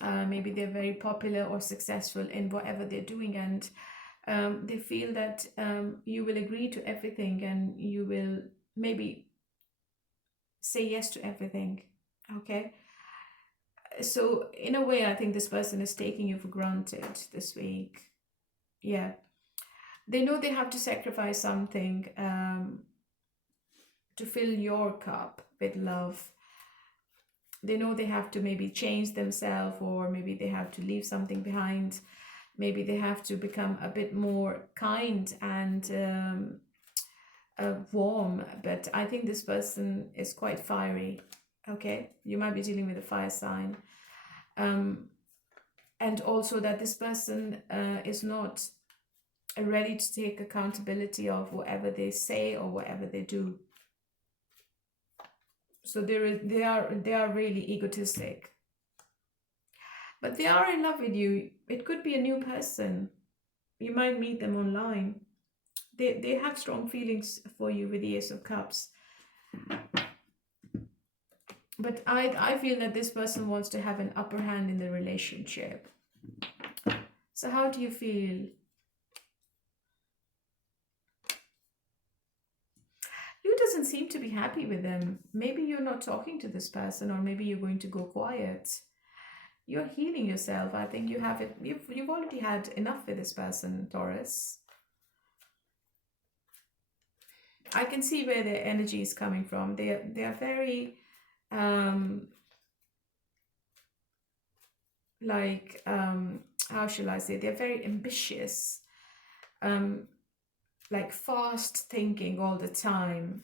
Maybe they're very popular or successful in whatever they're doing, and they feel that you will agree to everything, and you will maybe say yes to everything, okay? So in a way, I think this person is taking you for granted this week. Yeah, they know they have to sacrifice something to fill your cup with love. They know they have to maybe change themselves, or maybe they have to leave something behind. Maybe they have to become a bit more kind and warm. But I think this person is quite fiery, okay? You might be dealing with a fire sign. And also that this person is not ready to take accountability of whatever they say or whatever they do. So they are really egotistic. But they are in love with you. It could be a new person. You might meet them online. They have strong feelings for you with the Ace of Cups. But I feel that this person wants to have an upper hand in the relationship. So how do you feel? You doesn't seem to be happy with them. Maybe you're not talking to this person, or maybe you're going to go quiet. You're healing yourself. I think you have it. You've already had enough with this person, Taurus. I can see where their energy is coming from. They are very how shall I say? They're very ambitious, like fast thinking all the time.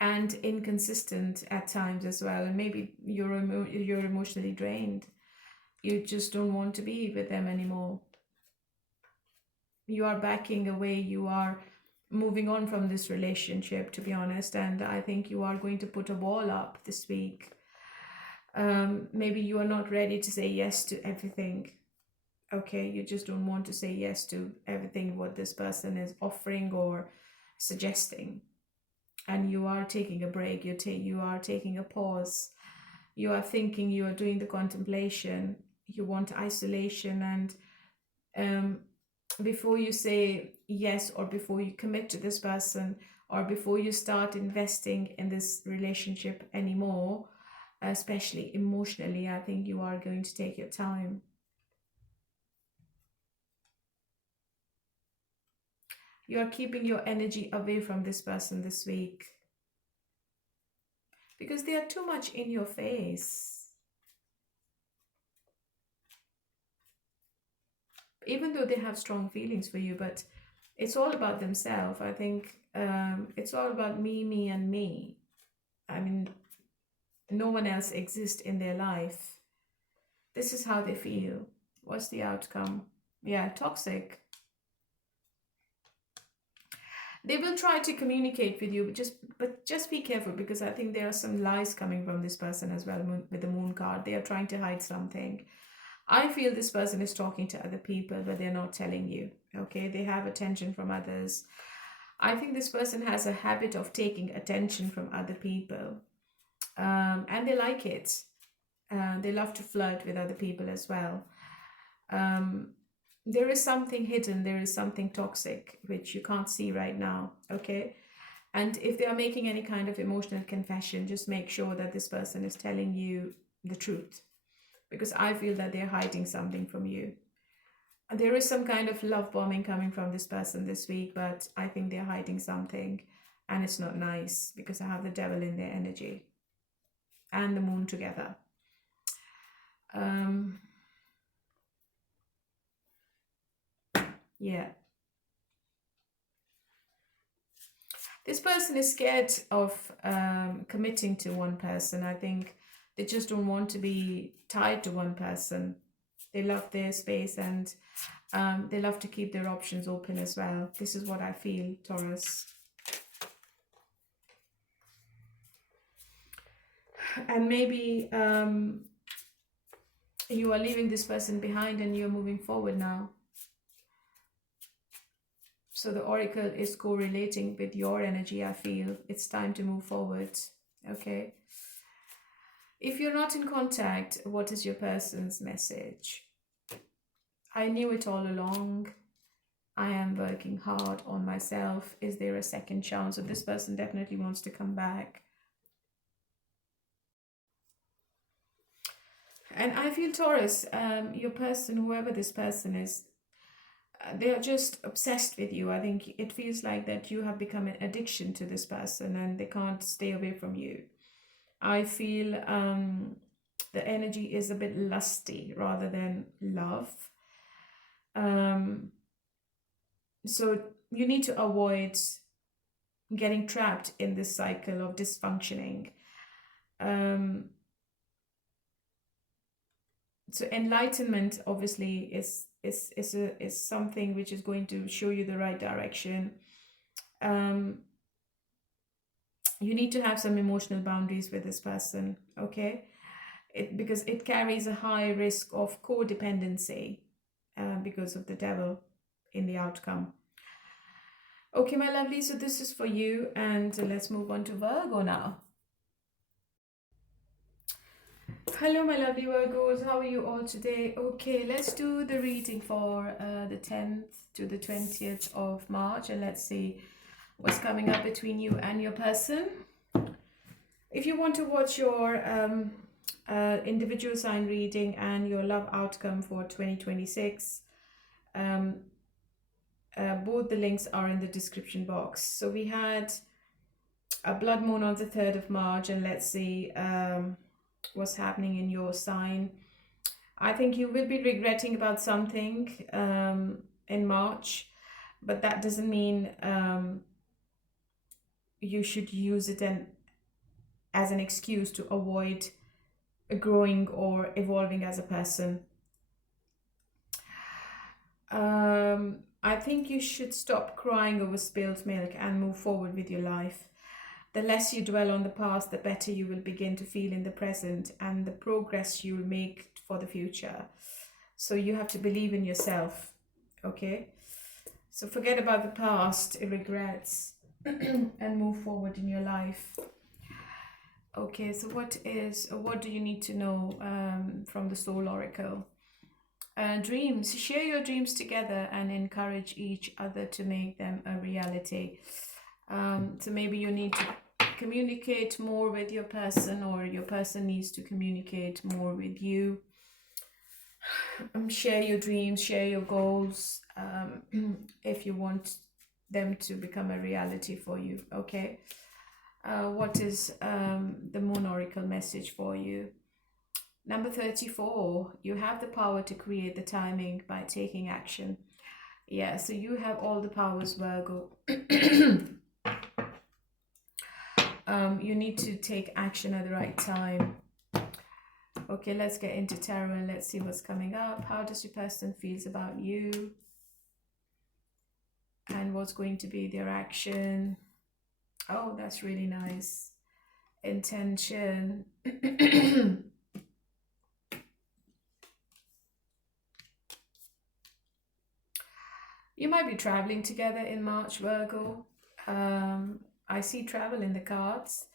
And inconsistent at times as well. And maybe you're emotionally drained. You just don't want to be with them anymore. You are backing away. You are moving on from this relationship, to be honest. And I think you are going to put a wall up this week. Maybe you are not ready to say yes to everything. Okay, you just don't want to say yes to everything what this person is offering or suggesting. And you are taking a break, you are taking a pause, you are thinking, you are doing the contemplation, you want isolation, and before you say yes, or before you commit to this person, or before you start investing in this relationship anymore, especially emotionally, I think you are going to take your time. You are keeping your energy away from this person this week, because they are too much in your face. Even though they have strong feelings for you, but it's all about themselves. I think it's all about me, me, and me. I mean, no one else exists in their life. This is how they feel. What's the outcome? Yeah, toxic. They will try to communicate with you, but just be careful, because I think there are some lies coming from this person as well with the Moon card. They are trying to hide something. I feel this person is talking to other people, but they're not telling you, okay? They have attention from others. I think this person has a habit of taking attention from other people, and they like it. They love to flirt with other people as well. There is something hidden, there is something toxic, which you can't see right now, okay? And if they are making any kind of emotional confession, just make sure that this person is telling you the truth, because I feel that they're hiding something from you. And there is some kind of love bombing coming from this person this week, but I think they're hiding something, and it's not nice, because I have the devil in their energy and the moon together. Yeah. This person is scared of committing to one person. I think They just don't want to be tied to one person. They love their space, and they love to keep their options open as well. This is what I feel, Taurus. And maybe you are leaving this person behind and you're moving forward now. So the oracle is correlating with your energy, I feel. It's time to move forward, okay? If you're not in contact, what is your person's message? I knew it all along. I am working hard on myself. Is there a second chance? So this person definitely wants to come back. And I feel, Taurus, your person, whoever this person is, they are just obsessed with you. I think it feels like that you have become an addiction to this person and they can't stay away from you. I feel the energy is a bit lusty rather than love. So you need to avoid getting trapped in this cycle of dysfunctioning. So enlightenment obviously is something which is going to show you the right direction. You need to have some emotional boundaries with this person, okay? Because it carries a high risk of codependency because of the devil in the outcome. Okay, my lovely, so this is for you, and let's move on to Virgo now. Hello, my lovely Virgos. How are you all today? Okay, let's do the reading for the 10th to the 20th of March, and let's see what's coming up between you and your person. If you want to watch your individual sign reading and your love outcome for 2026, both the links are in the description box. So we had a blood moon on the 3rd of March, and let's see what's happening in your sign. I think you will be regretting about something in March, but that doesn't mean you should use it as an excuse to avoid growing or evolving as a person. I think you should stop crying over spilled milk and move forward with your life. The less you dwell on the past, the better you will begin to feel in the present and the progress you will make for the future. So you have to believe in yourself, okay? So forget about the past, regrets, and move forward in your life. Okay, so what do you need to know from the Soul Oracle? Dreams. Share your dreams together and encourage each other to make them a reality. So maybe you need to communicate more with your person, or your person needs to communicate more with you. Share your dreams, share your goals, if you want them to become a reality for you, okay? What is the Moon Oracle message for you? Number 34, you have the power to create the timing by taking action. Yeah, so you have all the powers, Virgo. You need to take action at the right time. Okay, let's get into tarot and let's see what's coming up. How does your person feels about you? And what's going to be their action? Oh, that's really nice. Intention. You might be traveling together in March, Virgo. I see travel in the cards.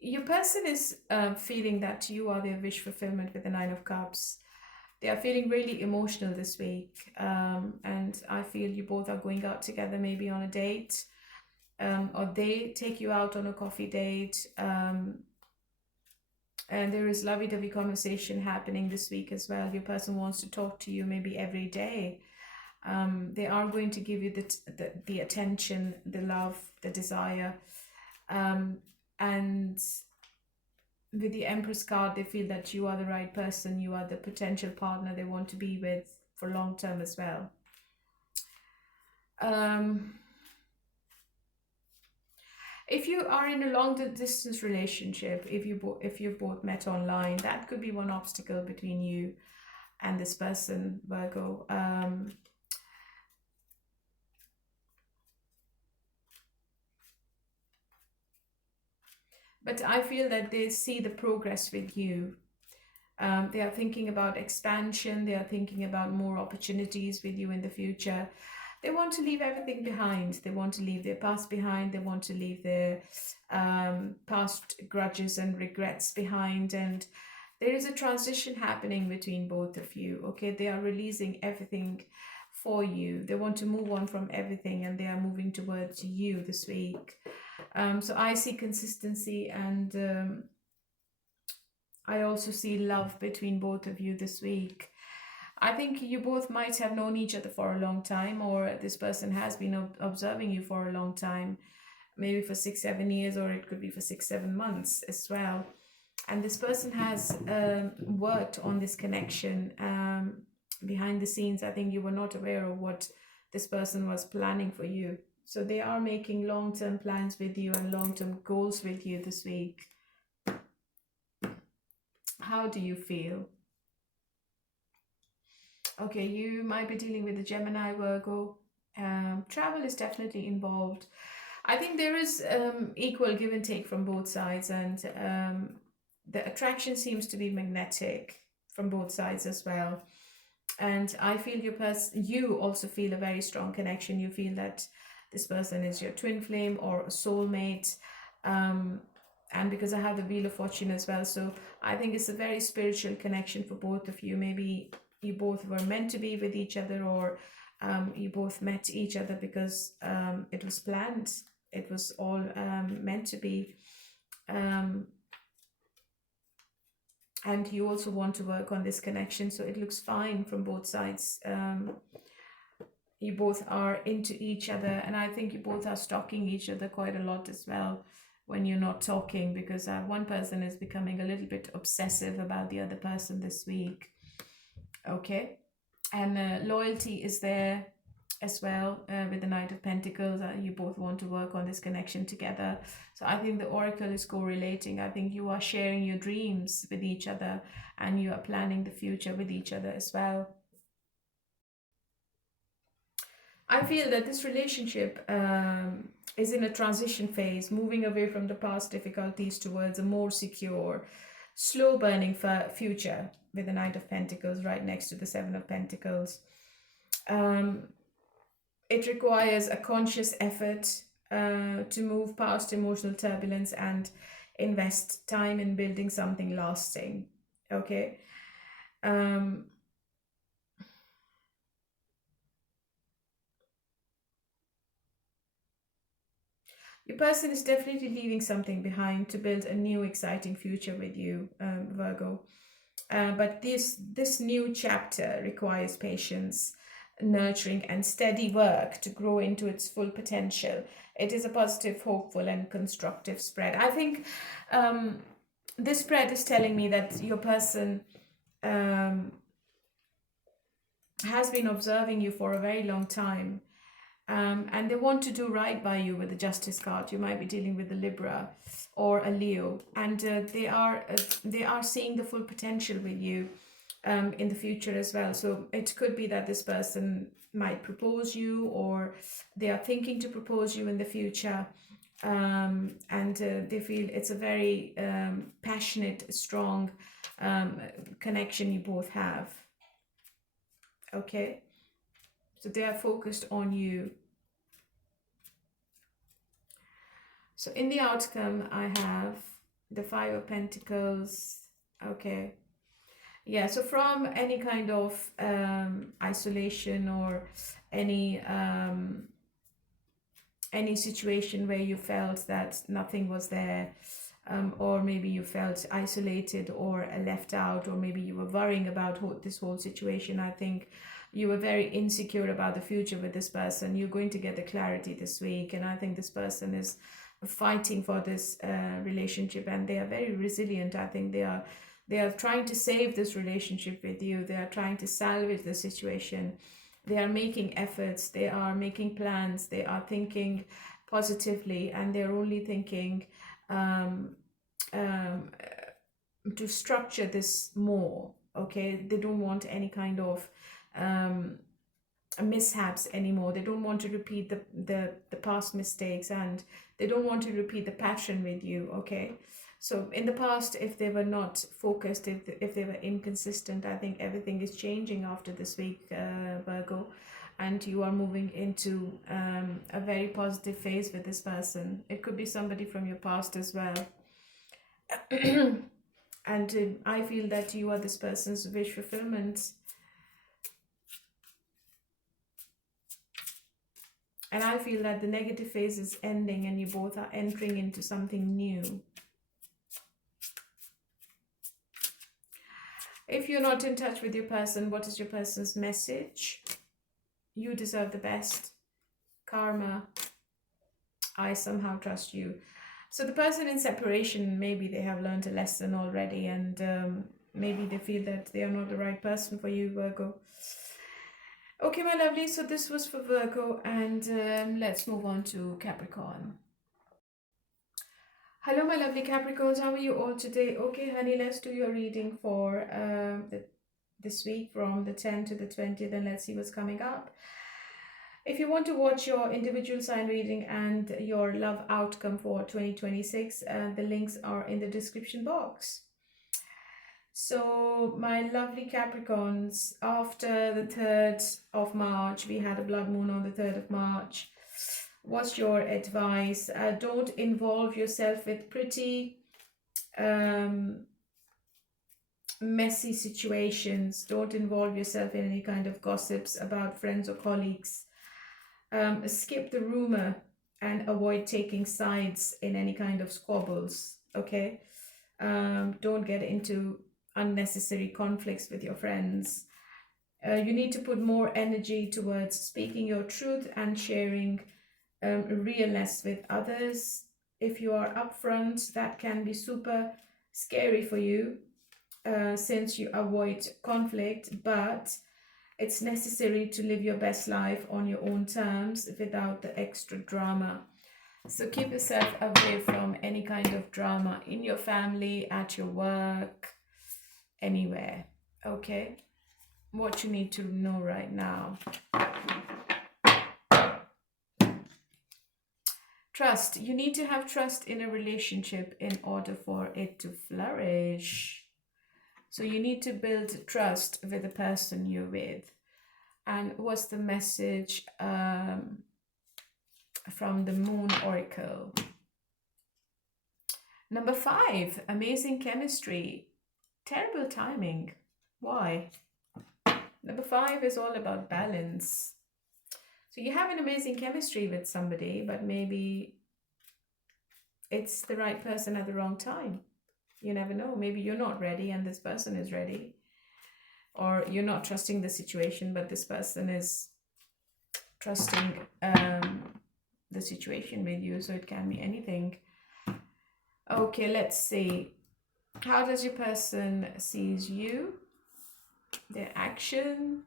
Your person is feeling that you are their wish fulfillment with the 9 of Cups. They are feeling really emotional this week. And I feel you both are going out together, maybe on a date. Or they take you out on a coffee date. And there is lovey-dovey conversation happening this week as well. Your person wants to talk to you maybe every day. They are going to give you the attention, the love, the desire. And with the Empress card, they feel that you are the right person. You are the potential partner they want to be with for long term as well. If you are in a long distance relationship, if you've both met online, that could be one obstacle between you and this person, Virgo. But I feel that they see the progress with you. They are thinking about expansion. They are thinking about more opportunities with you in the future. They want to leave everything behind. They want to leave their past behind. They want to leave their past grudges and regrets behind. And there is a transition happening between both of you. Okay, they are releasing everything for you. They want to move on from everything, and they are moving towards you this week. So I see consistency, and I also see love between both of you this week. I think you both might have known each other for a long time, or this person has been observing you for a long time, maybe for 6-7 years, or it could be for 6-7 months as well. And this person has worked on this connection behind the scenes. I think you were not aware of what this person was planning for you. So they are making long-term plans with you and long-term goals with you this week. How do you feel? Okay, you might be dealing with a Gemini, Virgo. Travel is definitely involved. I think there is equal give and take from both sides, and the attraction seems to be magnetic from both sides as well. And I feel you also feel a very strong connection. You feel that this person is your twin flame or a soulmate. And because I have the Wheel of Fortune as well, so I think it's a very spiritual connection for both of you. Maybe you both were meant to be with each other, or you both met each other because it was planned. It was all meant to be. And you also want to work on this connection, so it looks fine from both sides. You both are into each other, and I think you both are stalking each other quite a lot as well when you're not talking, because one person is becoming a little bit obsessive about the other person this week. Okay, and loyalty is there as well with the Knight of Pentacles. You both want to work on this connection together. So I think the Oracle is correlating. I think you are sharing your dreams with each other, and you are planning the future with each other as well. I feel that this relationship is in a transition phase, moving away from the past difficulties towards a more secure, slow burning future with the Knight of Pentacles right next to the Seven of Pentacles. It requires a conscious effort to move past emotional turbulence and invest time in building something lasting. Okay. Your person is definitely leaving something behind to build a new exciting future with you, Virgo. But this new chapter requires patience, nurturing, and steady work to grow into its full potential. It is a positive, hopeful, and constructive spread. I think this spread is telling me that your person has been observing you for a very long time. And they want to do right by you with the Justice card. You might be dealing with a Libra or a Leo, and they are seeing the full potential with you in the future as well. So it could be that this person might propose you, or they are thinking to propose you in the future, and they feel it's a very passionate, strong connection you both have. Okay. So they are focused on you. So in the outcome, I have the Five of Pentacles. Okay. Yeah, so from any kind of isolation or any situation where you felt that nothing was there, or maybe you felt isolated or left out, or maybe you were worrying about this whole situation, I think you were very insecure about the future with this person. You're going to get the clarity this week, and I think this person is fighting for this relationship, and they are very resilient. I think they are trying to save this relationship with you. They are trying to salvage the situation. They are making efforts. They are making plans. They are thinking positively, and they're only thinking um, um, to structure this more. Okay, they don't want any kind of um, mishaps anymore. They don't want to repeat the past mistakes, and they don't want to repeat the pattern with you. Okay, so in the past, if they were not focused, if they were inconsistent, I think everything is changing after this week, Virgo, and you are moving into a very positive phase with this person. It could be somebody from your past as well. And I feel that you are this person's wish fulfillment. And I feel that the negative phase is ending and you both are entering into something new. If you're not in touch with your person, what is your person's message? You deserve the best. Karma. I somehow trust you. So the person in separation, maybe they have learned a lesson already, and maybe they feel that they are not the right person for you, Virgo. Okay, my lovely, so this was for Virgo, and let's move on to Capricorn. Hello, my lovely Capricorns, how are you all today? Okay, honey, let's do your reading for this week from the 10th to the 20th, and let's see what's coming up. If you want to watch your individual sign reading and your love outcome for 2026, the links are in the description box. So, my lovely Capricorns, after the 3rd of March, we had a blood moon on the 3rd of March. What's your advice? Don't involve yourself with pretty messy situations. Don't involve yourself in any kind of gossips about friends or colleagues. Skip the rumor and avoid taking sides in any kind of squabbles, okay? Don't get into unnecessary conflicts with your friends. You need to put more energy towards speaking your truth and sharing realness with others. If you are upfront, that can be super scary for you since you avoid conflict, but it's necessary to live your best life on your own terms without the extra drama. So keep yourself away from any kind of drama in your family, at your work, anywhere. Okay? What you need to know right now. Trust. You need to have trust in a relationship in order for it to flourish. So you need to build trust with the person you're with. And what's the message from the Moon Oracle? Number 5, amazing chemistry. Terrible timing. Why? Number 5 is all about balance. So you have an amazing chemistry with somebody, but maybe it's the right person at the wrong time. You never know. Maybe you're not ready and this person is ready. Or you're not trusting the situation, but this person is trusting the situation with you. So it can be anything. Okay, let's see. How does your person sees you? Their action,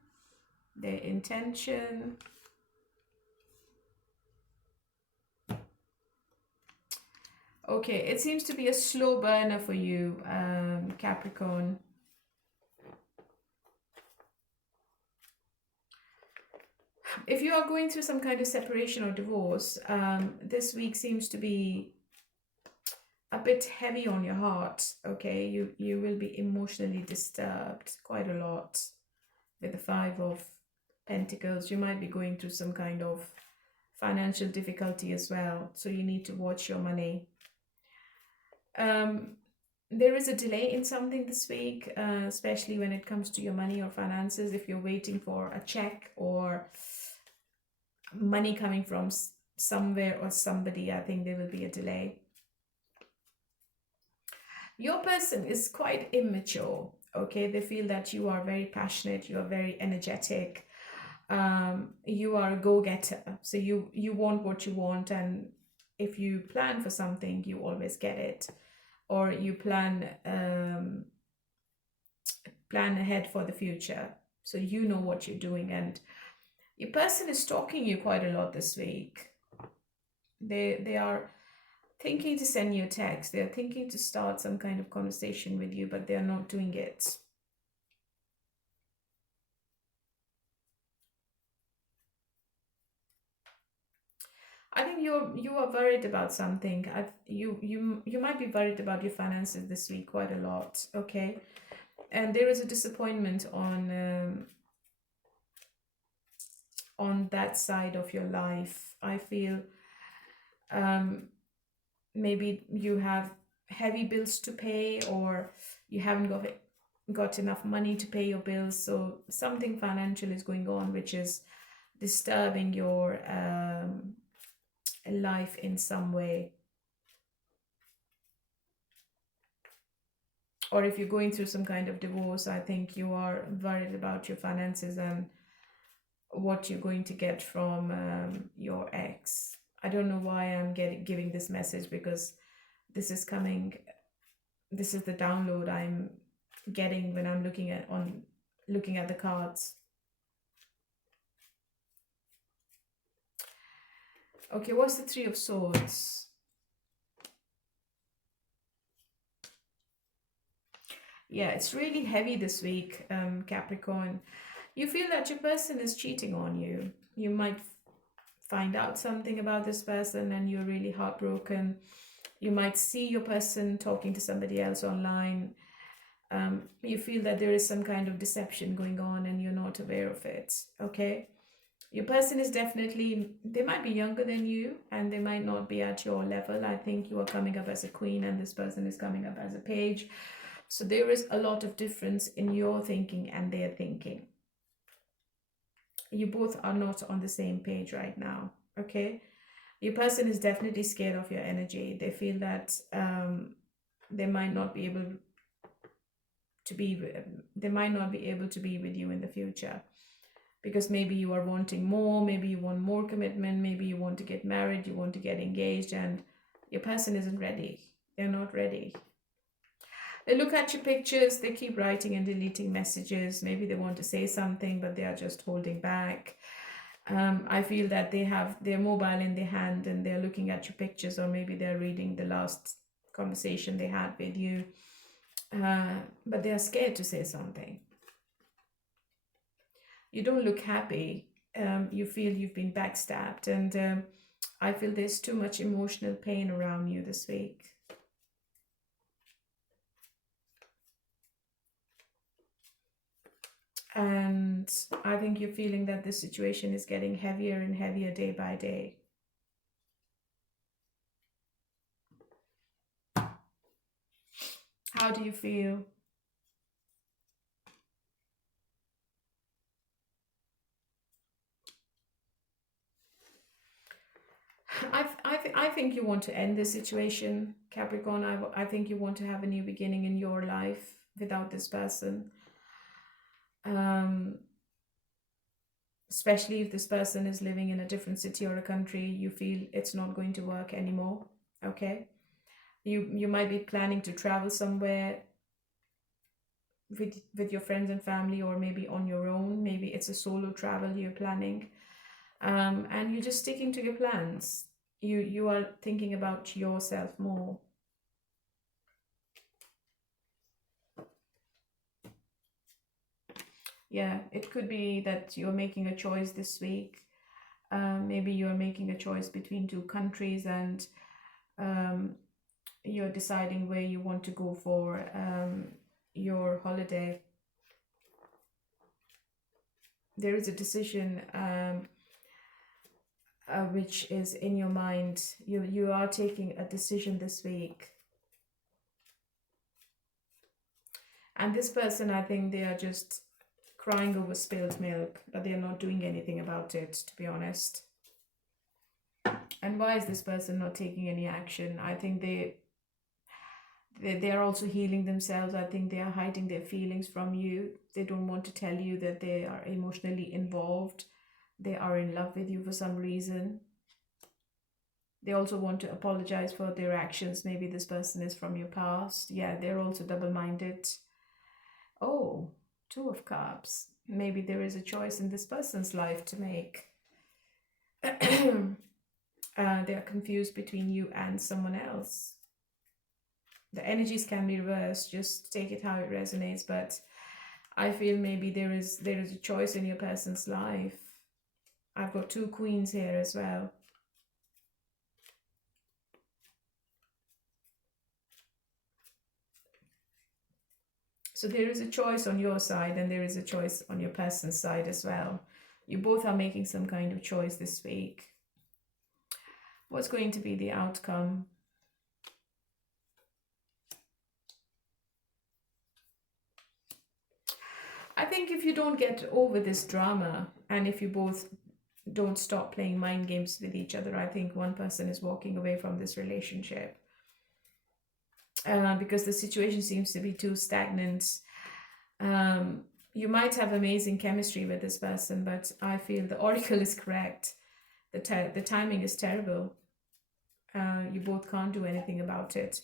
their intention. Okay, it seems to be a slow burner for you, Capricorn. If you are going through some kind of separation or divorce, this week seems to be a bit heavy on your heart, okay? You will be emotionally disturbed quite a lot with the 5 of Pentacles. You might be going through some kind of financial difficulty as well, so you need to watch your money. There is a delay in something this week, especially when it comes to your money or finances. If you're waiting for a check or money coming from somewhere or somebody, I think there will be a delay. Your person is quite immature, okay? They feel that you are very passionate, you are very energetic, you are a go-getter. So you want what you want, and if you plan for something, you always get it. Or you plan ahead for the future. So you know what you're doing, and your person is stalking you quite a lot this week. They are thinking to send you a text. They are thinking to start some kind of conversation with you, but they are not doing it. I think you are worried about something. You might be worried about your finances this week quite a lot. Okay, and there is a disappointment on that side of your life. I feel um, maybe you have heavy bills to pay, or you haven't got enough money to pay your bills. So something financial is going on, which is disturbing your life in some way. Or if you're going through some kind of divorce, I think you are worried about your finances and what you're going to get from your ex. I don't know why I'm giving this message, because this is coming. This is the download I'm getting when I'm looking at the cards. Okay, what's the Three of Swords? Yeah, it's really heavy this week, Capricorn. You feel that your person is cheating on you. You might find out something about this person and you're really heartbroken. You might see your person talking to somebody else online. You feel that there is some kind of deception going on and you're not aware of it. Okay, your person is definitely, they might be younger than you and they might not be at your level. I think you are coming up as a queen and this person is coming up as a page. So there is a lot of difference in your thinking and their thinking. You both are not on the same page right now. Okay, your person is definitely scared of your energy. They feel that they might not be able to be with you in the future, because maybe you are wanting more, maybe you want more commitment, maybe you want to get married, you want to get engaged, and your person isn't ready. They're not ready. They look at your pictures, they keep writing and deleting messages. Maybe they want to say something, but they are just holding back. I feel that they have their mobile in their hand and they're looking at your pictures, or maybe they're reading the last conversation they had with you. But they are scared to say something. You don't look happy. You feel you've been backstabbed, and I feel there's too much emotional pain around you this week. And I think you're feeling that this situation is getting heavier and heavier day by day. How do you feel? I think you want to end this situation, Capricorn. I think you want to have a new beginning in your life without this person. Especially if this person is living in a different city or a country, you feel it's not going to work anymore. Okay, you might be planning to travel somewhere with your friends and family, or maybe on your own. Maybe it's a solo travel you're planning, and you're just sticking to your plans. You are thinking about yourself more. Yeah, it could be that you're making a choice this week. Maybe you're making a choice between two countries, and you're deciding where you want to go for your holiday. There is a decision which is in your mind. You are taking a decision this week. And this person, I think they are just crying over spilled milk, but they're not doing anything about it, to be honest. And why is this person not taking any action? I think they are also healing themselves. I think they are hiding their feelings from you. They don't want to tell you that they are emotionally involved. They are in love with you for some reason. They also want to apologize for their actions. Maybe this person is from your past. Yeah, they're also double-minded. Oh, Two of Cups. Maybe there is a choice in this person's life to make. They are confused between you and someone else. The energies can be reversed. Just take it how it resonates. But I feel maybe there is a choice in your person's life. I've got 2 queens here as well. So there is a choice on your side and there is a choice on your person's side as well. You both are making some kind of choice this week. What's going to be the outcome? I think if you don't get over this drama and if you both don't stop playing mind games with each other, I think one person is walking away from this relationship. Because the situation seems to be too stagnant. You might have amazing chemistry with this person, but I feel the oracle is correct. The timing is terrible. You both can't do anything about it.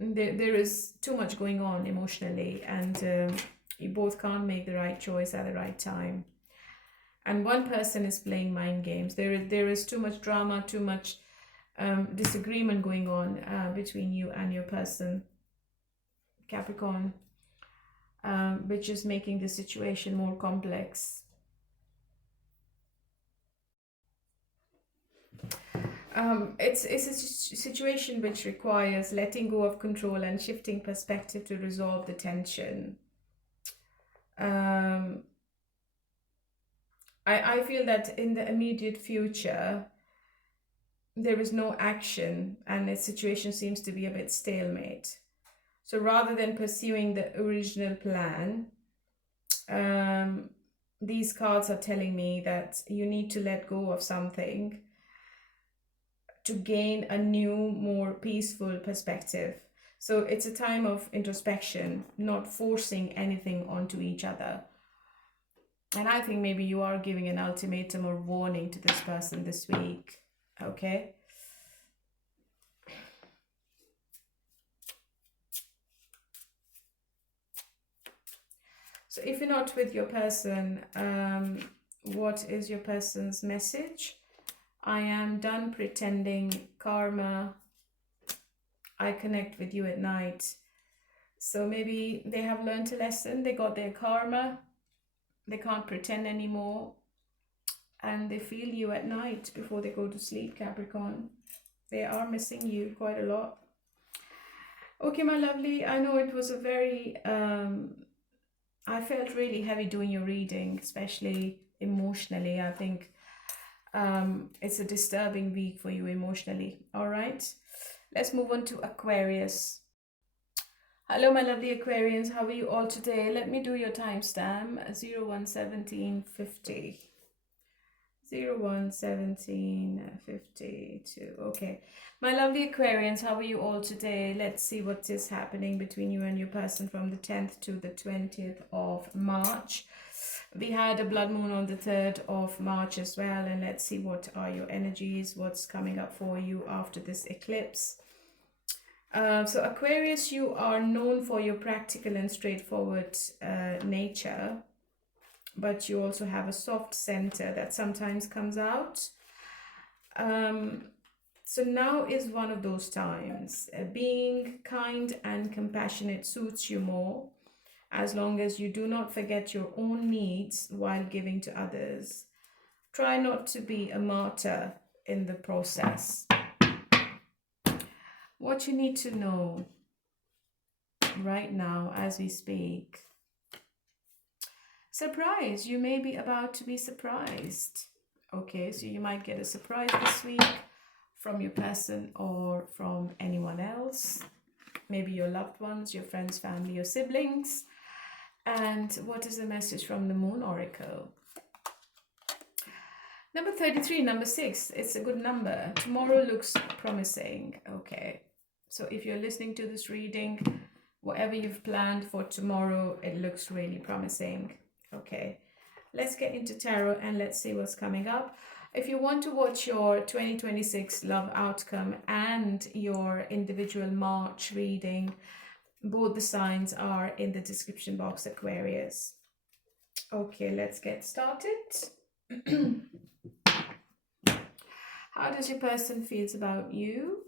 There is too much going on emotionally, and you both can't make the right choice at the right time. And one person is playing mind games. There is too much drama, too much disagreement going on between you and your person, Capricorn, which is making the situation more complex. It's a situation which requires letting go of control and shifting perspective to resolve the tension. I feel that in the immediate future, there is no action and the situation seems to be a bit stalemate. So rather than pursuing the original plan, these cards are telling me that you need to let go of something to gain a new, more peaceful perspective. So it's a time of introspection, not forcing anything onto each other. And I think maybe you are giving an ultimatum or warning to this person this week. Okay. So if you're not with your person, what is your person's message? I am done pretending, karma. I connect with you at night. So maybe they have learned a lesson. They got their karma. They can't pretend anymore. And they feel you at night before they go to sleep, Capricorn. They are missing you quite a lot. Okay, my lovely. I know it was a very... I felt really heavy doing your reading, especially emotionally. I think it's a disturbing week for you emotionally. All right. Let's move on to Aquarius. Hello, my lovely Aquarians. How are you all today? Let me do your timestamp. 011750. 011752. Okay. My lovely Aquarians, how are you all today? Let's see what is happening between you and your person from the 10th to the 20th of March. We had a blood moon on the 3rd of March as well. And let's see what are your energies, what's coming up for you after this eclipse. So Aquarius, you are known for your practical and straightforward nature, but you also have a soft center that sometimes comes out. So now is one of those times. Being kind and compassionate suits you more, as long as you do not forget your own needs while giving to others. Try not to be a martyr in the process. What you need to know right now as we speak. Surprise, you may be about to be surprised. Okay, so you might get a surprise this week from your person or from anyone else. Maybe your loved ones, your friends, family, your siblings. And what is the message from the Moon Oracle? Number 33, number 6, it's a good number. Tomorrow looks promising. Okay, so if you're listening to this reading, whatever you've planned for tomorrow, it looks really promising. Okay, let's get into tarot and let's see what's coming up. If you want to watch your 2026 love outcome and your individual March reading, both the signs are in the description box, Aquarius. Okay, let's get started. How does your person feels about you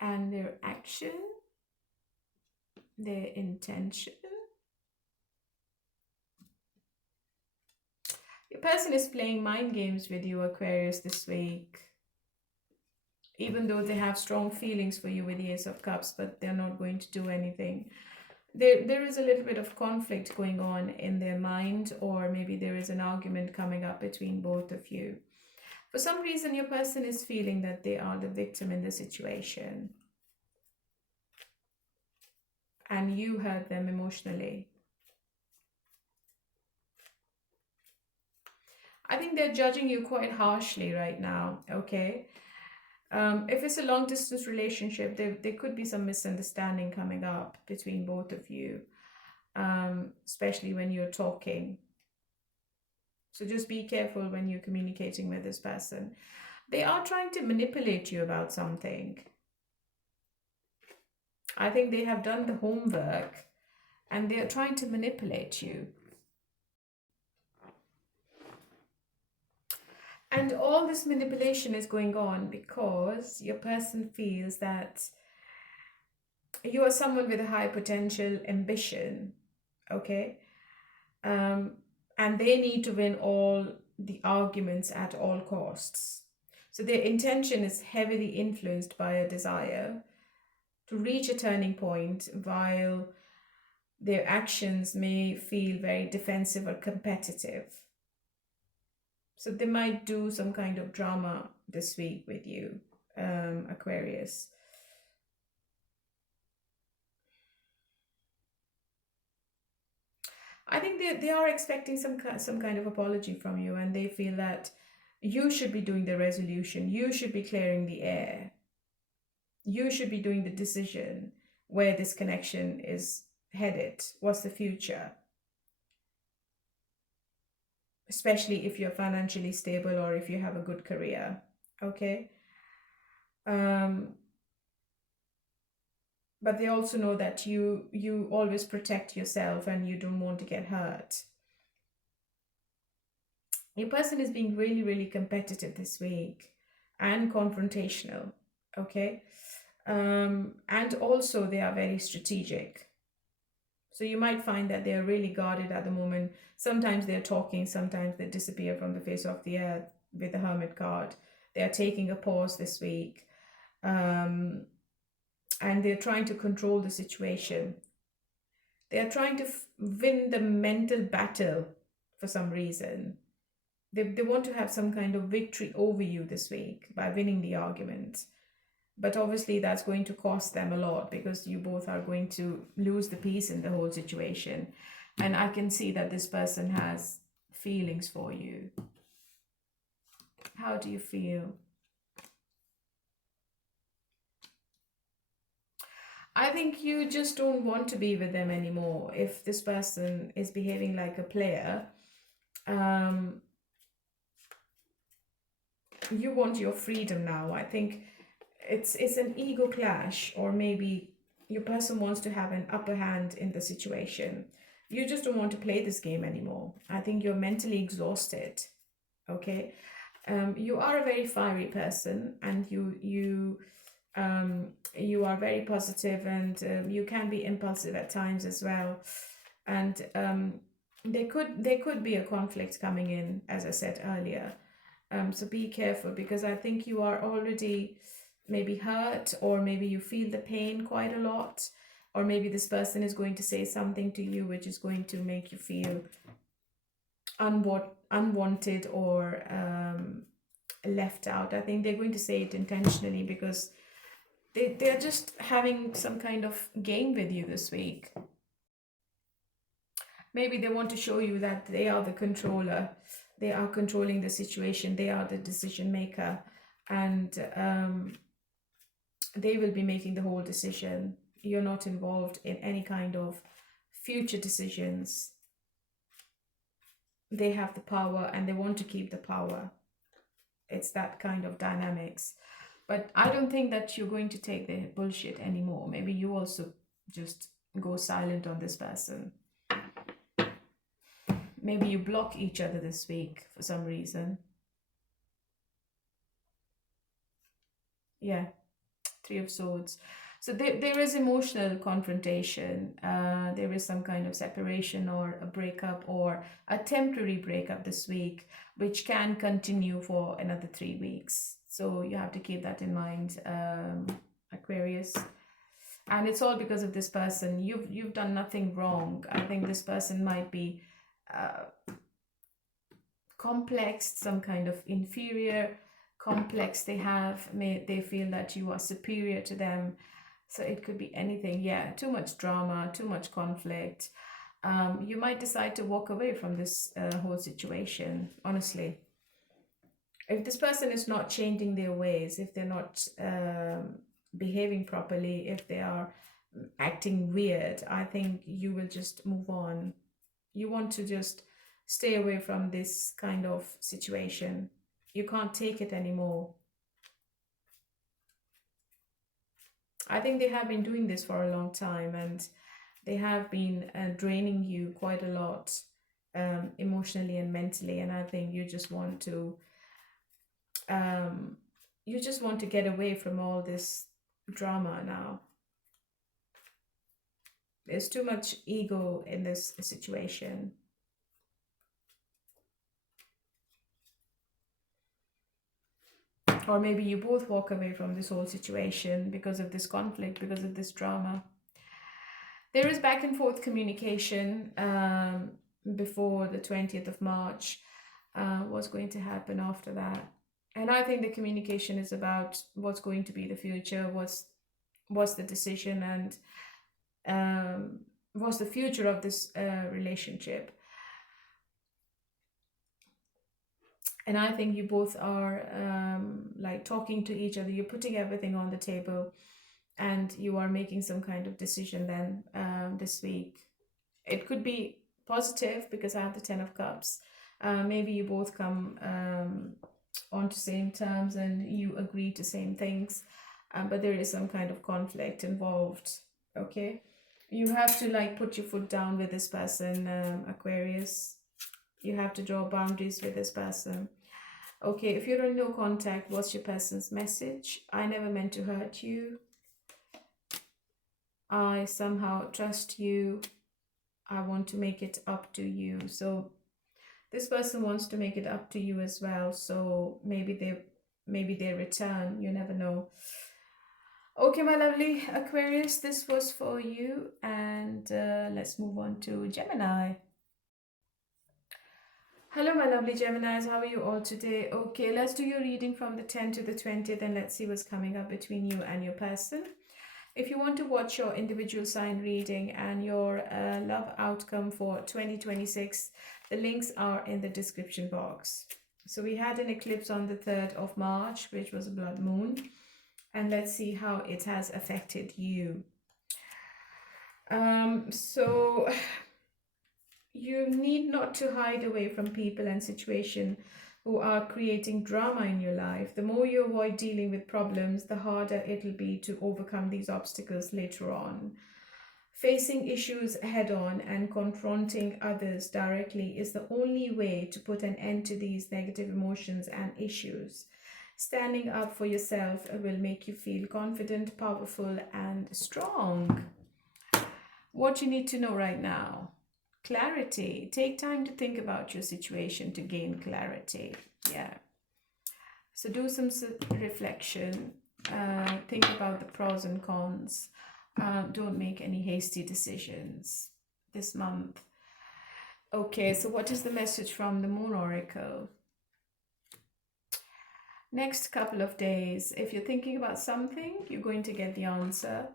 and their action, their intention? Your person is playing mind games with you, Aquarius, this week. Even though they have strong feelings for you with the Ace of Cups, but they're not going to do anything. There is a little bit of conflict going on in their mind, or maybe there is an argument coming up between both of you. For some reason, your person is feeling that they are the victim in the situation. And you hurt them emotionally. I think they're judging you quite harshly right now, okay? If it's a long distance relationship, there could be some misunderstanding coming up between both of you, especially when you're talking. So just be careful when you're communicating with this person. They are trying to manipulate you about something. I think they have done the homework and they're trying to manipulate you. And all this manipulation is going on because your person feels that you are someone with a high potential ambition, okay? And they need to win all the arguments at all costs. So their intention is heavily influenced by a desire to reach a turning point, while their actions may feel very defensive or competitive. So they might do some kind of drama this week with you, Aquarius. I think they are expecting some kind of apology from you, and they feel that you should be doing the resolution. You should be clearing the air. You should be doing the decision where this connection is headed. What's the future? Especially if you're financially stable or if you have a good career, okay? But they also know that you always protect yourself and you don't want to get hurt. Your person is being really, really competitive this week and confrontational, okay? And also they are very strategic. So you might find that they are really guarded at the moment. Sometimes they're talking, sometimes they disappear from the face of the earth with the Hermit card. They are taking a pause this week. And they're trying to control the situation. They are trying to win the mental battle for some reason. They want to have some kind of victory over you this week by winning the argument. But obviously that's going to cost them a lot because you both are going to lose the peace in the whole situation. And I can see that this person has feelings for you. How do you feel? I think you just don't want to be with them anymore. If this person is behaving like a player, you want your freedom now. I think it's an ego clash, or maybe your person wants to have an upper hand in the situation. You just don't want to play this game anymore. I think you're mentally exhausted, okay? You are a very fiery person, and you are very positive, and you can be impulsive at times as well. And there could be a conflict coming in, as I said earlier. So be careful, because I think you are already maybe hurt, or maybe you feel the pain quite a lot, or maybe this person is going to say something to you which is going to make you feel unwanted or left out. I think they're going to say it intentionally because they're just having some kind of game with you this week. Maybe they want to show you that they are the controller. They are controlling the situation. They are the decision maker. And they will be making the whole decision. You're not involved in any kind of future decisions. They have the power and they want to keep the power. It's that kind of dynamics. But I don't think that you're going to take the bullshit anymore. Maybe you also just go silent on this person. Maybe you block each other this week for some reason. Yeah, Three of Swords. So there is emotional confrontation. There is some kind of separation or a breakup or a temporary breakup this week, which can continue for another 3 weeks. So you have to keep that in mind, Aquarius. And it's all because of this person. You've done nothing wrong. I think this person might be uh, complex, some kind of inferior complex they feel that you are superior to them. So it could be anything. Yeah, too much drama, too much conflict. You might decide to walk away from this whole situation, honestly. If this person is not changing their ways, if they're not behaving properly, if they are acting weird, I think you will just move on. You want to just stay away from this kind of situation. You can't take it anymore. I think they have been doing this for a long time, and they have been draining you quite a lot, emotionally and mentally. And I think um, you just want to get away from all this drama now. There's too much ego in this situation. Or maybe you both walk away from this whole situation because of this conflict, because of this drama. There is back and forth communication before the 20th of March. What's going to happen after that? And I think the communication is about what's going to be the future, what's the decision, and what's the future of this relationship. And I think you both are like talking to each other. You're putting everything on the table, and you are making some kind of decision then this week. It could be positive because I have the Ten of Cups. Maybe you both come onto same terms and you agree to same things, but there is some kind of conflict involved. Okay, you have to like put your foot down with this person, Aquarius. You have to draw boundaries with this person. Okay, if you're in no contact, what's your person's message? I never meant to hurt you. I somehow trust you. I want to make it up to you. So this person wants to make it up to you as well. So maybe they return. You never know. Okay, my lovely Aquarius, this was for you. And let's move on to Gemini. Hello, my lovely Geminis. How are you all today? Okay, let's do your reading from the 10th to the 20th and let's see what's coming up between you and your person. If you want to watch your individual sign reading and your love outcome for 2026, the links are in the description box. So we had an eclipse on the 3rd of March, which was a blood moon. And let's see how it has affected you. So you need not to hide away from people and situations who are creating drama in your life. The more you avoid dealing with problems, the harder it'll be to overcome these obstacles later on. Facing issues head on and confronting others directly is the only way to put an end to these negative emotions and issues. Standing up for yourself will make you feel confident, powerful, and strong. What you need to know right now. Clarity. Take time to think about your situation to gain clarity. Yeah. So do some reflection. Think about the pros and cons. Don't make any hasty decisions this month. Okay, so what is the message from the Moon Oracle? Next couple of days, if you're thinking about something, you're going to get the answer,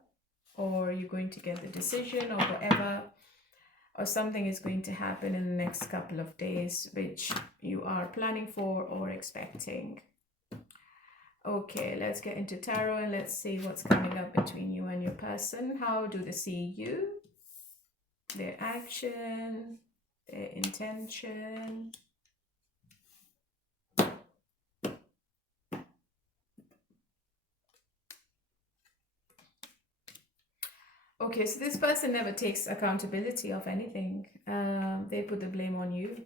or you're going to get the decision, or whatever, or something is going to happen in the next couple of days, which you are planning for or expecting. Okay, let's get into tarot and let's see what's coming up between you and your person. How do they see you? Their action, their intention. Okay, so this person never takes accountability of anything. They put the blame on you.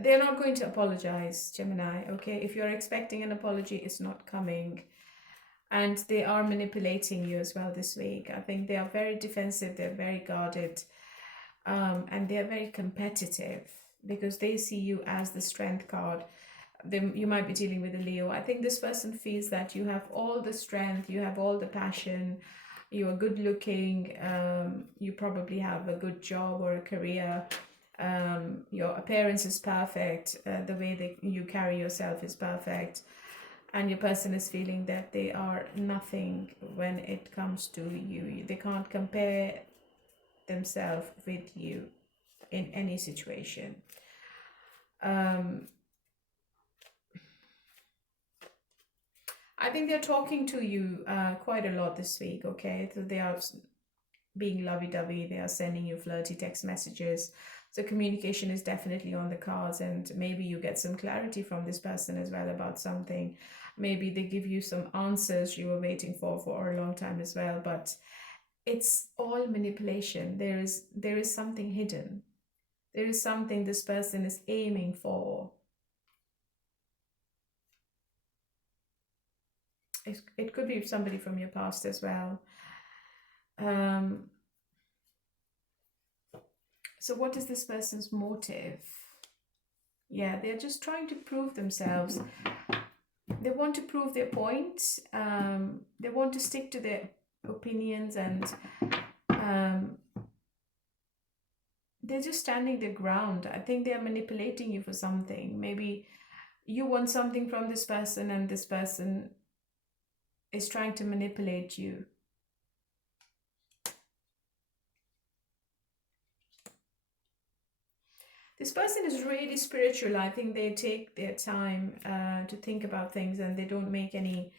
they're not going to apologize, Gemini, okay? If you're expecting an apology, it's not coming. And they are manipulating you as well this week. I think they are very defensive, they're very guarded, and they're very competitive because they see you as the strength card. You might be dealing with a Leo. I think this person feels that you have all the strength, you have all the passion, you are good looking, you probably have a good job or a career, your appearance is perfect, the way that you carry yourself is perfect, and your person is feeling that they are nothing when it comes to you. They can't compare themselves with you in any situation. I think they're talking to you quite a lot this week, okay? So they are being lovey-dovey, they are sending you flirty text messages. So communication is definitely on the cards, and maybe you get some clarity from this person as well about something. Maybe they give you some answers you were waiting for a long time as well, but it's all manipulation. There is something hidden. There is something this person is aiming for. It could be somebody from your past as well. So what is this person's motive? Yeah, they're just trying to prove themselves. They want to prove their point. They want to stick to their opinions, and they're just standing their ground. I think they're manipulating you for something. Maybe you want something from this person, and this person is trying to manipulate you. This person is really spiritual. I think they take their time to think about things, and they don't make any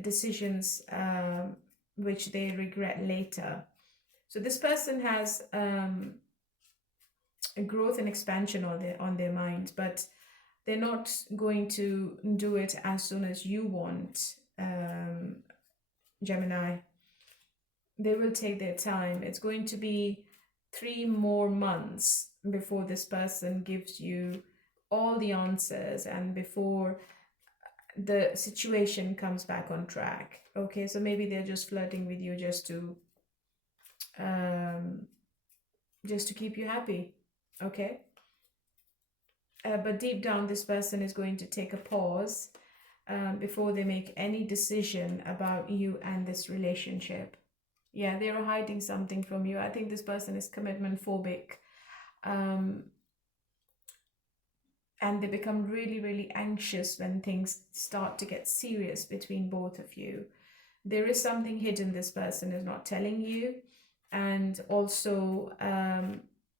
decisions which they regret later. So this person has a growth and expansion on their mind, but they're not going to do it as soon as you want, Gemini. They will take their time. It's going to be 3 more months before this person gives you all the answers and before the situation comes back on track. Okay, so maybe they're just flirting with you just to keep you happy. Okay. But deep down, this person is going to take a pause before they make any decision about you and this relationship. Yeah, they're hiding something from you. I think this person is commitment phobic. And they become really, really anxious when things start to get serious between both of you. There is something hidden this person is not telling you. And also,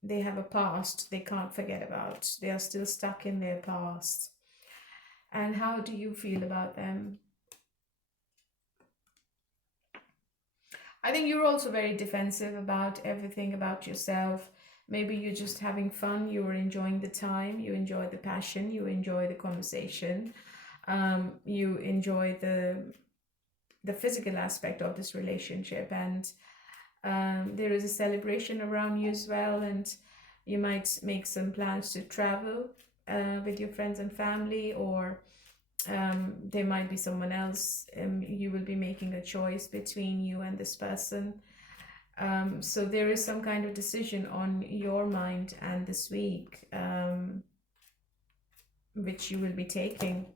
they have a past they can't forget about. They are still stuck in their past. And how do you feel about them? I think you're also very defensive about everything about yourself. Maybe you're just having fun, you're enjoying the time, you enjoy the passion, you enjoy the conversation, you enjoy the physical aspect of this relationship, and there is a celebration around you as well, and you might make some plans to travel with your friends and family, or there might be someone else. You will be making a choice between you and this person. So there is some kind of decision on your mind and this week, which you will be taking.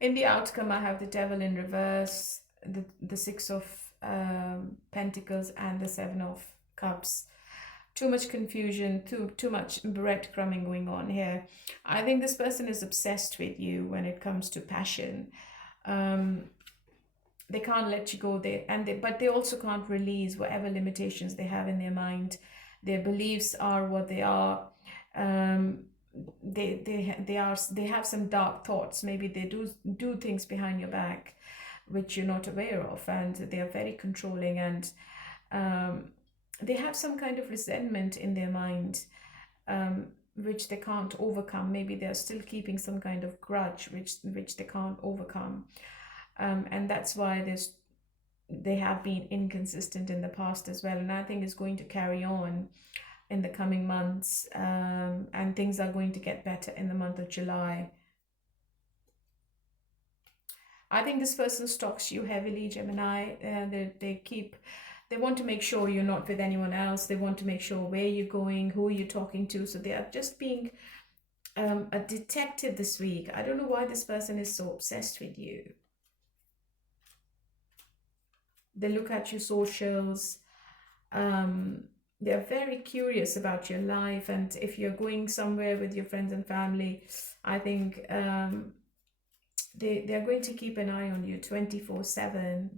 In the outcome, I have the Devil in reverse, the Six of Pentacles, and the Seven of Cups. Too much confusion, too much breadcrumbing going on here. I think this person is obsessed with you when it comes to passion. They can't let you go there, but they also can't release whatever limitations they have in their mind. Their beliefs are what they are. They have some dark thoughts. Maybe they do things behind your back which you're not aware of, and they are very controlling, and they have some kind of resentment in their mind, which they can't overcome. Maybe they're still keeping some kind of grudge which they can't overcome. And that's why they have been inconsistent in the past as well, and I think it's going to carry on in the coming months, and things are going to get better in the month of July. I think this person stalks you heavily, Gemini. They want to make sure you're not with anyone else. They want to make sure where you're going, who you're talking to. So they are just being a detective this week. I don't know why this person is so obsessed with you. They look at your socials. They're very curious about your life, and if you're going somewhere with your friends and family, I think they're going to keep an eye on you 24/7.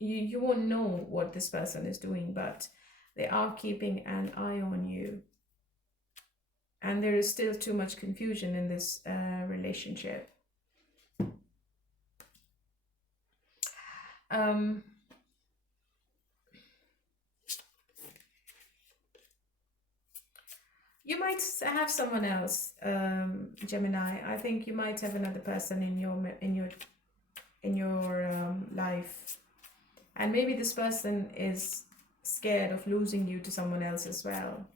You won't know what this person is doing, but they are keeping an eye on you. And there is still too much confusion in this relationship. You might have someone else, Gemini. I think you might have another person in your life, and maybe this person is scared of losing you to someone else as well.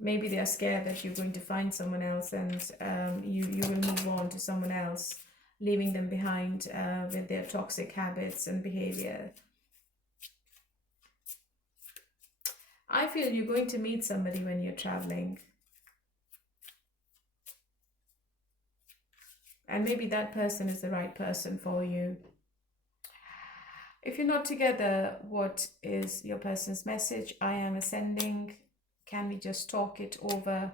Maybe they are scared that you're going to find someone else, and you will move on to someone else, leaving them behind with their toxic habits and behavior. I feel you're going to meet somebody when you're traveling. And maybe that person is the right person for you. If you're not together, what is your person's message? I am ascending. Can we just talk it over?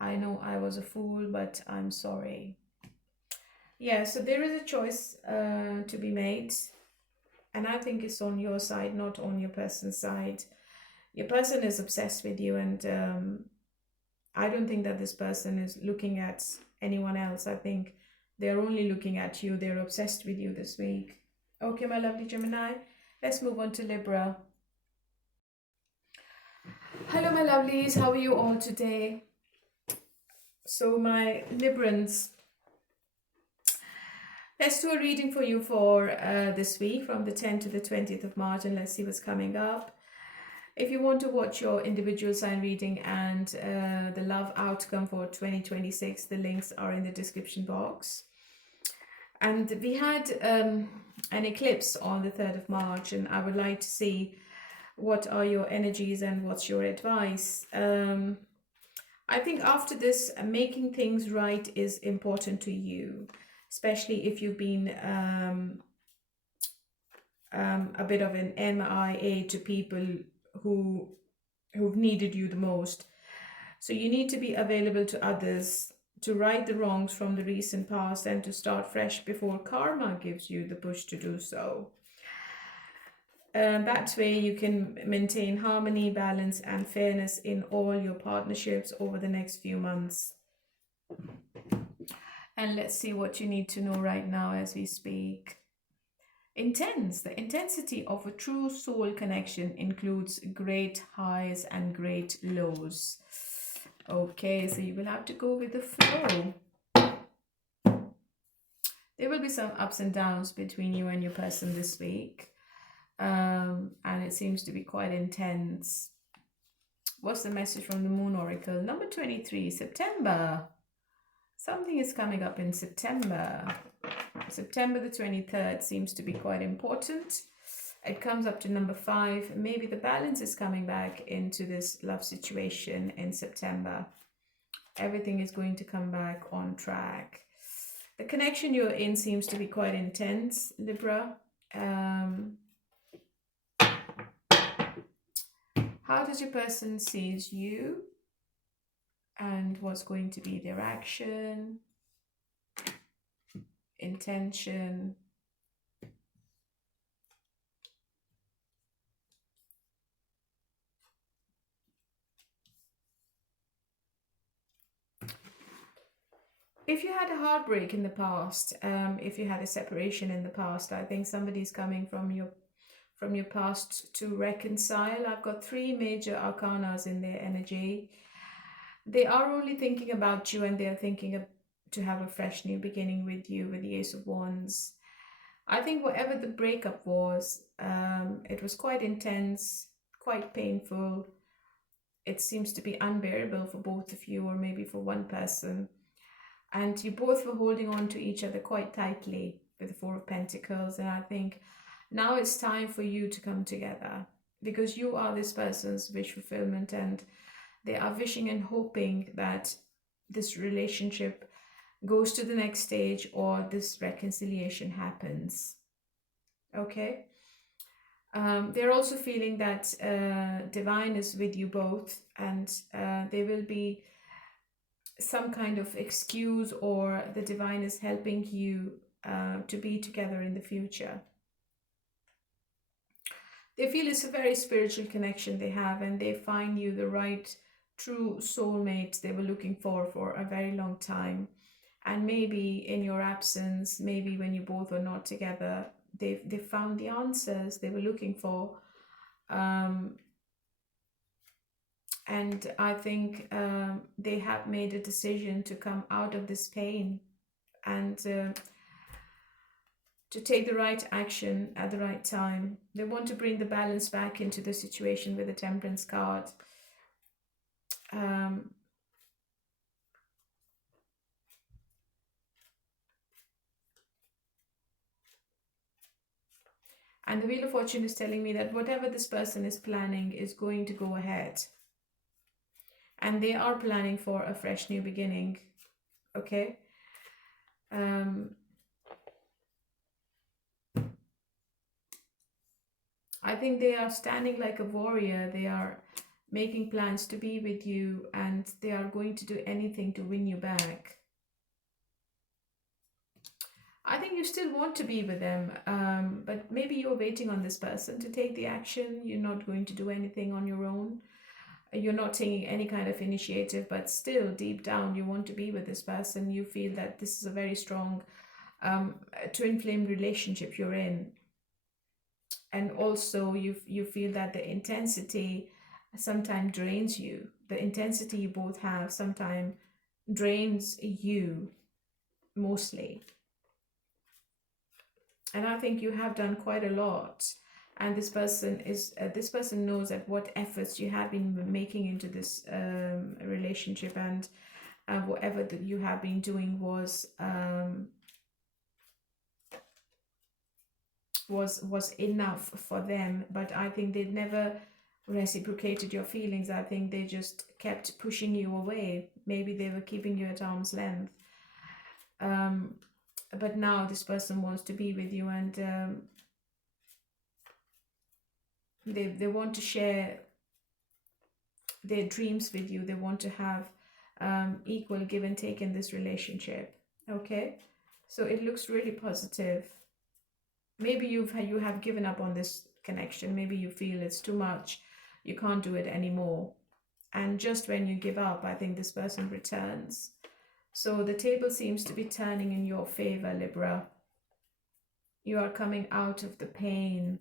I know I was a fool, but I'm sorry. Yeah, so there is a choice to be made. And I think it's on your side, not on your person's side. Your person is obsessed with you, and I don't think that this person is looking at anyone else. I think they're only looking at you. They're obsessed with you this week. Okay, my lovely Gemini, let's move on to Libra. Hello, my lovelies. How are you all today? So, my Librans, let's do a reading for you for this week from the 10th to the 20th of March, and let's see what's coming up. If you want to watch your individual sign reading and the love outcome for 2026, the links are in the description box. And we had an eclipse on the 3rd of March, and I would like to see what are your energies and what's your advice. I think after this, making things right is important to you, especially if you've been a bit of an MIA to people who've needed you the most. So you need to be available to others, to right the wrongs from the recent past, and to start fresh before karma gives you the push to do so. That way you can maintain harmony, balance, and fairness in all your partnerships over the next few months. And let's see what you need to know right now as we speak. Intense. The intensity of a true soul connection includes great highs and great lows. Okay, so you will have to go with the flow. There will be some ups and downs between you and your person this week. And it seems to be quite intense. What's the message from the Moon Oracle? Number 23, September. Something is coming up in September. September the 23rd seems to be quite important. It comes up to number 5. Maybe the balance is coming back into this love situation in September. Everything is going to come back on track. The connection you're in seems to be quite intense, Libra. How does your person sees you? And what's going to be their action? Intention. If you had a heartbreak in the past, if you had a separation in the past, I think somebody's coming from your past to reconcile. I've got 3 major arcanas in their energy. They are only thinking about you, and they are thinking to have a fresh new beginning with you with the Ace of Wands. I think whatever the breakup was, it was quite intense, quite painful. It seems to be unbearable for both of you, or maybe for one person. And you both were holding on to each other quite tightly with the Four of Pentacles. And I think now it's time for you to come together, because you are this person's wish fulfillment, and they are wishing and hoping that this relationship goes to the next stage, or this reconciliation happens. Okay. They're also feeling that divine is with you both, and there will be some kind of excuse, or the divine is helping you to be together in the future. They feel it's a very spiritual connection they have, and they find you the right true soulmate they were looking for a very long time. And maybe in your absence, maybe when you both are not together, they found the answers they were looking for. And I think they have made a decision to come out of this pain, and to take the right action at the right time. They want to bring the balance back into the situation with the Temperance card. And the Wheel of Fortune is telling me that whatever this person is planning is going to go ahead. And they are planning for a fresh new beginning. Okay? I think they are standing like a warrior. They are making plans to be with you, and they are going to do anything to win you back. I think you still want to be with them, but maybe you're waiting on this person to take the action. You're not going to do anything on your own. You're not taking any kind of initiative, but still deep down you want to be with this person. You feel that this is a very strong twin flame relationship you're in. And also you feel that the intensity sometimes drains you. The intensity you both have sometimes drains you mostly. And I think you have done quite a lot. And this person knows that what efforts you have been making into this relationship, and whatever that you have been doing was enough for them. But I think they never reciprocated your feelings. I think they just kept pushing you away. Maybe they were keeping you at arm's length. But now this person wants to be with you, and they want to share their dreams with you. They want to have equal give and take in this relationship. Okay, so it looks really positive. Maybe you have given up on this connection. Maybe you feel it's too much, you can't do it anymore, and just when you give up, I think this person returns. So the table seems to be turning in your favor, Libra. You are coming out of the pain.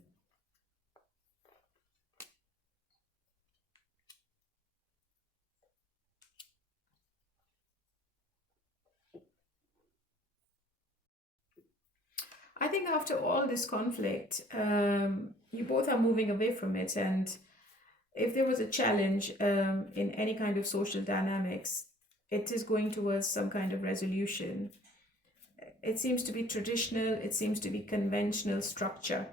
I think after all this conflict, you both are moving away from it. And if there was a challenge in any kind of social dynamics, it is going towards some kind of resolution. It seems to be traditional. It seems to be conventional structure.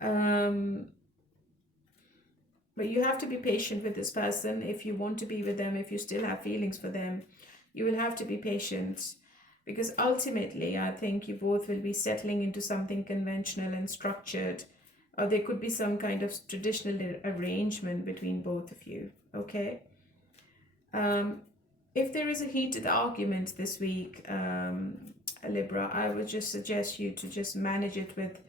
But you have to be patient with this person if you want to be with them. If you still have feelings for them, you will have to be patient, because ultimately I think you both will be settling into something conventional and structured, or there could be some kind of traditional arrangement between both of you. Okay. If there is a heated argument this week, Libra, I would just suggest you to just manage it with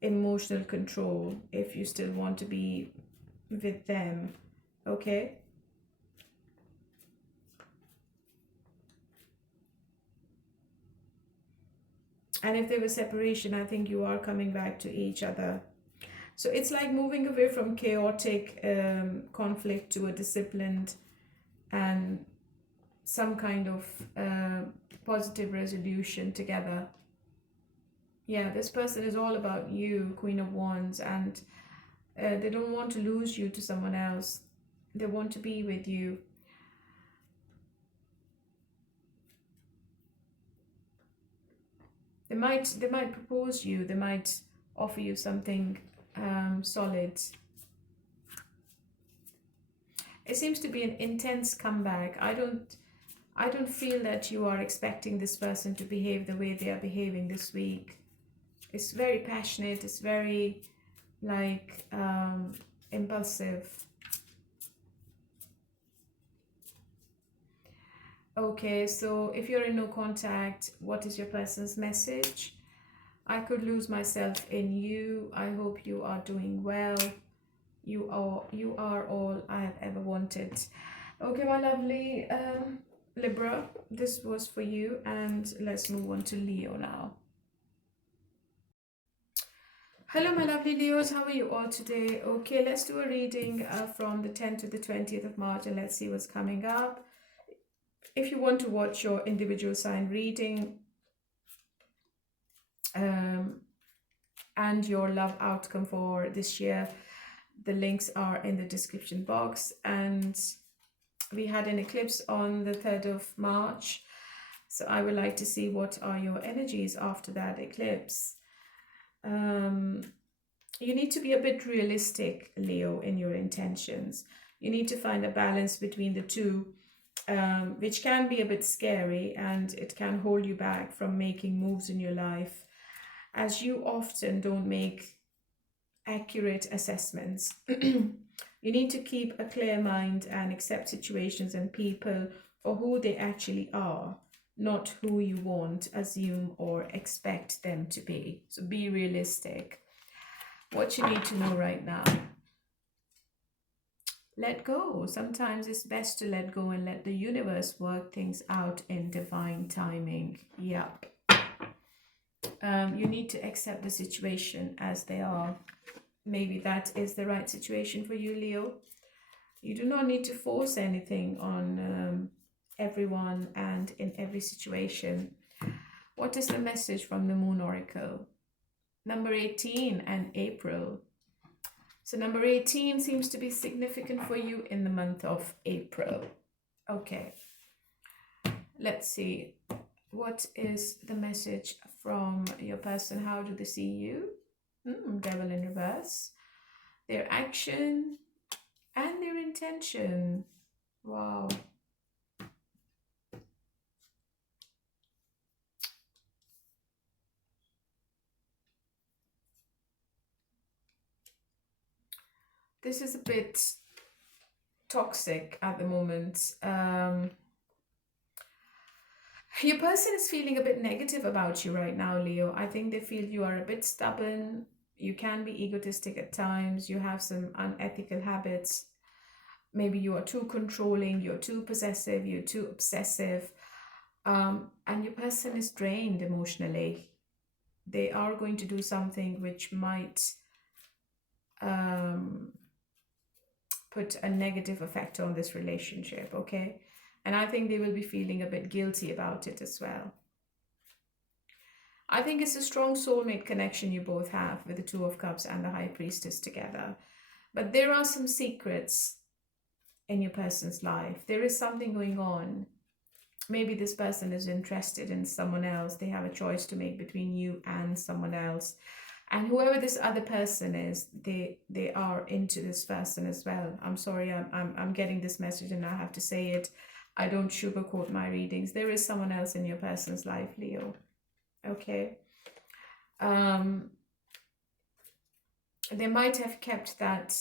emotional control if you still want to be with them. Okay. And if there was separation, I think you are coming back to each other. So it's like moving away from chaotic conflict to a disciplined and some kind of positive resolution together. Yeah, this person is all about you, Queen of Wands, and they don't want to lose you to someone else. They want to be with you. They might propose you. They might offer you something solid. It seems to be an intense comeback. I don't feel that you are expecting this person to behave the way they are behaving this week. It's very passionate. It's very like impulsive. Okay, so if you're in no contact, what is your person's message? I could lose myself in you. I hope you are doing well. You are all I have ever wanted. Okay, my lovely Libra, this was for you, and let's move on to Leo now. Hello, my lovely Leos. How are you all today? Okay, let's do a reading from the 10th to the 20th of March, and let's see what's coming up. If you want to watch your individual sign reading and your love outcome for this year, the links are in the description box. And we had an eclipse on the 3rd of March. So I would like to see what are your energies after that eclipse. You need to be a bit realistic, Leo, in your intentions. You need to find a balance between the two, which can be a bit scary, and it can hold you back from making moves in your life, as you often don't make accurate assessments. You need to keep a clear mind and accept situations and people for who they actually are, not who you want, assume, or expect them to be. So be realistic. What you need to know right now: let go. Sometimes it's best to let go and let the universe work things out in divine timing. Yep. You need to accept the situation as they are. Maybe that is the right situation for you, Leo. You do not need to force anything on everyone and in every situation. What is the message from the Moon Oracle? Number 18 and April. So number 18 seems to be significant for you in the month of April. Okay. Let's see. What is the message from your person? How do they see you? Devil in reverse. Their action and their intention. Wow. This is a bit toxic at the moment. Your person is feeling a bit negative about you right now, Leo. I think they feel you are a bit stubborn. You can be egotistic at times. You have some unethical habits. Maybe you are too controlling. You're too possessive. You're too obsessive. And your person is drained emotionally. They are going to do something which might put a negative effect on this relationship, okay? And I think they will be feeling a bit guilty about it as well. I think it's a strong soulmate connection you both have with the Two of Cups and the High Priestess together. But there are some secrets in your person's life. There is something going on. Maybe this person is interested in someone else. They have a choice to make between you and someone else. And whoever this other person is, they are into this person as well. I'm sorry, I'm getting this message and I have to say it. I don't sugarcoat my readings. There is someone else in your person's life, Leo. Okay. They might have kept that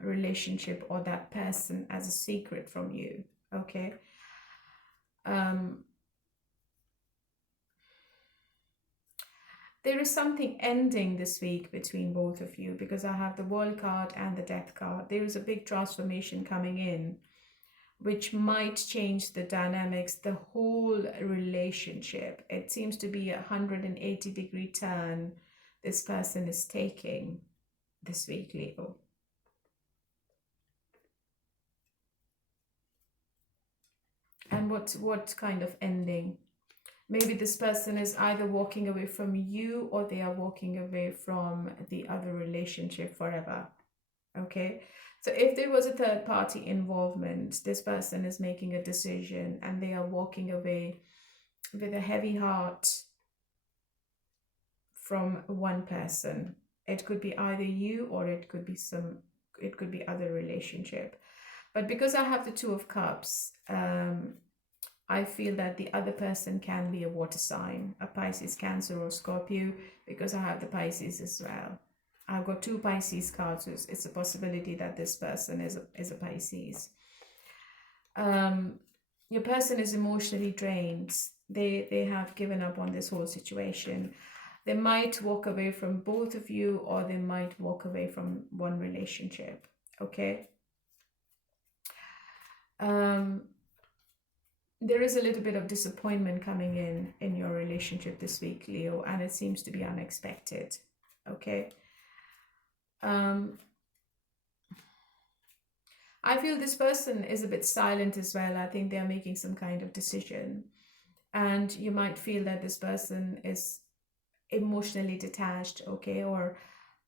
relationship or that person as a secret from you. Okay. There is something ending this week between both of you, because I have the World card and the Death card. There is a big transformation coming in, which might change the dynamics, the whole relationship. It seems to be a 180-degree turn this person is taking this week, Leo. And what kind of ending? Maybe this person is either walking away from you or they are walking away from the other relationship forever. Okay. So if there was a third party involvement, this person is making a decision and they are walking away with a heavy heart from one person. It could be either you or it could be other relationship. But because I have the Two of Cups, I feel that the other person can be a water sign, a Pisces, Cancer, or Scorpio, because I have the Pisces as well. I've got 2 Pisces cards, so it's a possibility that this person is a Pisces. Your person is emotionally drained. They have given up on this whole situation. They might walk away from both of you, or they might walk away from one relationship. Okay. There is a little bit of disappointment coming in your relationship this week, Leo, and it seems to be unexpected. Okay. I feel this person is a bit silent as well. I think they are making some kind of decision, and you might feel that this person is emotionally detached, okay, or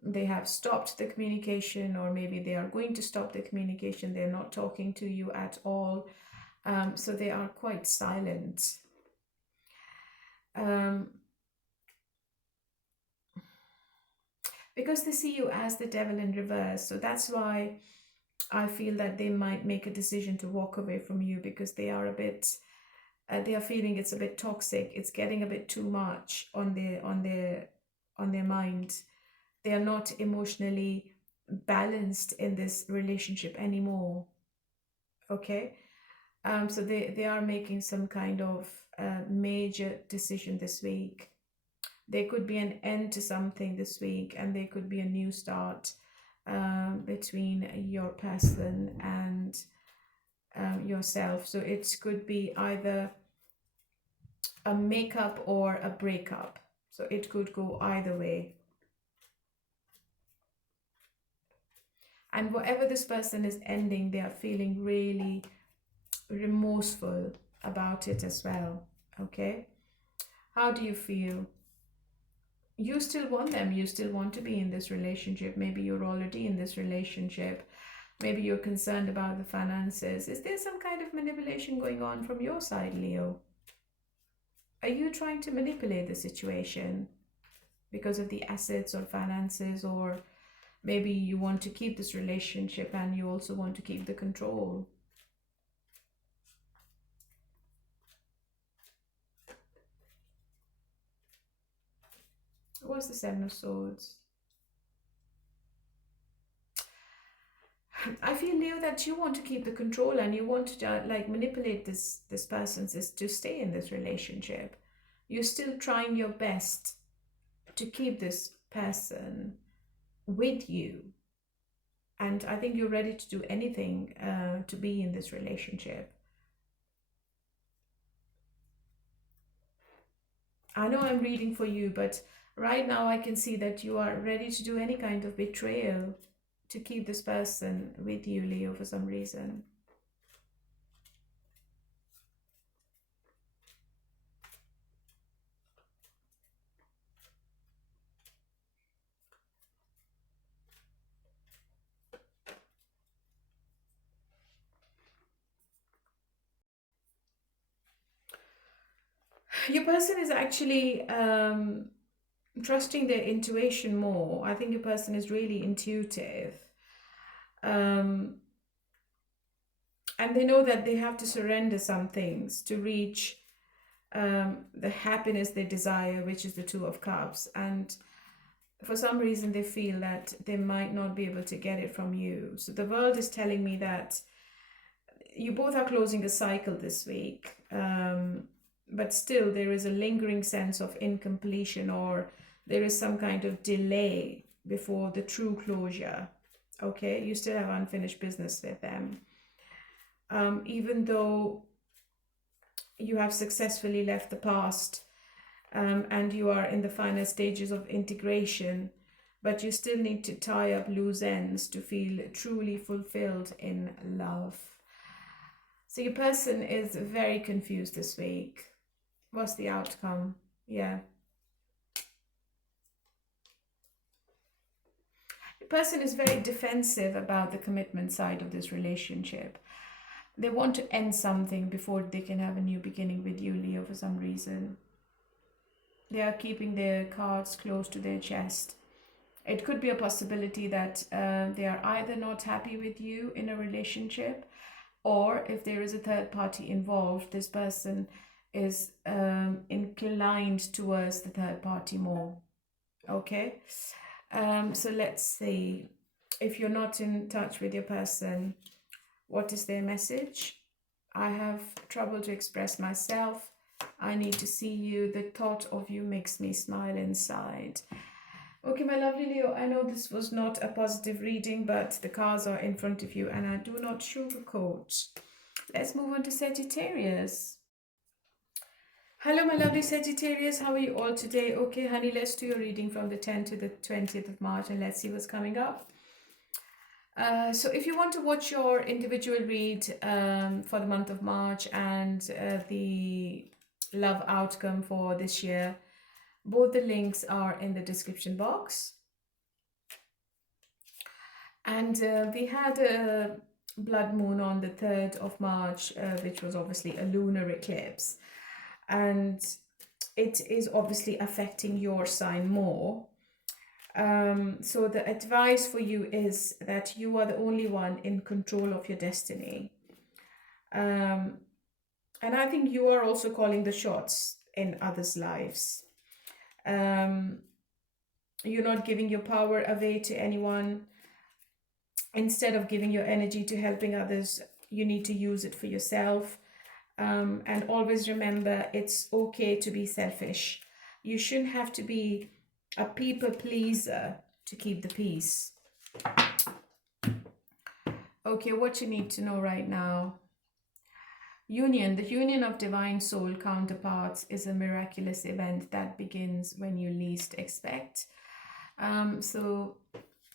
they have stopped the communication, or maybe they are going to stop the communication. They're not talking to you at all. So they are quite silent. Because they see you as the devil in reverse. So that's why I feel that they might make a decision to walk away from you, because they are a bit, they are feeling it's a bit toxic. It's getting a bit too much on their mind. They are not emotionally balanced in this relationship anymore. Okay. So they are making some kind of major decision this week. There could be an end to something this week, and there could be a new start between your person and yourself. So it could be either a makeup or a breakup. So it could go either way. And whatever this person is ending, they are feeling really remorseful about it as well. Okay. How do you feel? You still want them. You still want to be in this relationship. Maybe you're already in this relationship. Maybe you're concerned about the finances. Is there some kind of manipulation going on from your side, Leo? Are you trying to manipulate the situation because of the assets or finances, or maybe you want to keep this relationship and you also want to keep the control? What's the Seven of Swords? I feel, Leo, that you want to keep the control and you want to like manipulate this person to stay in this relationship. You're still trying your best to keep this person with you. And I think you're ready to do anything to be in this relationship. I know I'm reading for you, but right now I can see that you are ready to do any kind of betrayal to keep this person with you, Leo, for some reason. Your person is actually trusting their intuition more. I think your person is really intuitive. And they know that they have to surrender some things to reach the happiness they desire, which is the Two of Cups. And for some reason, they feel that they might not be able to get it from you. So the world is telling me that you both are closing a cycle this week. But still, there is a lingering sense of incompletion, or there is some kind of delay before the true closure. Okay, you still have unfinished business with them. Even though you have successfully left the past and you are in the final stages of integration, but you still need to tie up loose ends to feel truly fulfilled in love. So your person is very confused this week. What's the outcome? Yeah. The person is very defensive about the commitment side of this relationship. They want to end something before they can have a new beginning with you, Leo, for some reason. They are keeping their cards close to their chest. It could be a possibility that they are either not happy with you in a relationship, or if there is a third party involved, this person is inclined towards the third party more. Okay, so let's see. If you're not in touch with your person, what is their message? I have trouble to express myself. I need to see you. The thought of you makes me smile inside. Okay, my lovely Leo, I know this was not a positive reading, but the cards are in front of you and I do not sugarcoat. Let's move on to Sagittarius. Hello, my lovely Sagittarius. How are you all today? Okay, honey, let's do your reading from the 10th to the 20th of March and let's see what's coming up. So if you want to watch your individual read for the month of March and the love outcome for this year, both the links are in the description box. And we had a blood moon on the 3rd of March, which was obviously a lunar eclipse. And it is obviously affecting your sign more. So the advice for you is that you are the only one in control of your destiny. And I think you are also calling the shots in others' lives. You're not giving your power away to anyone. Instead of giving your energy to helping others, you need to use it for yourself. And always remember, it's okay to be selfish. You shouldn't have to be a people pleaser to keep the peace. Okay, what you need to know right now. Union. The union of divine soul counterparts is a miraculous event that begins when you least expect. So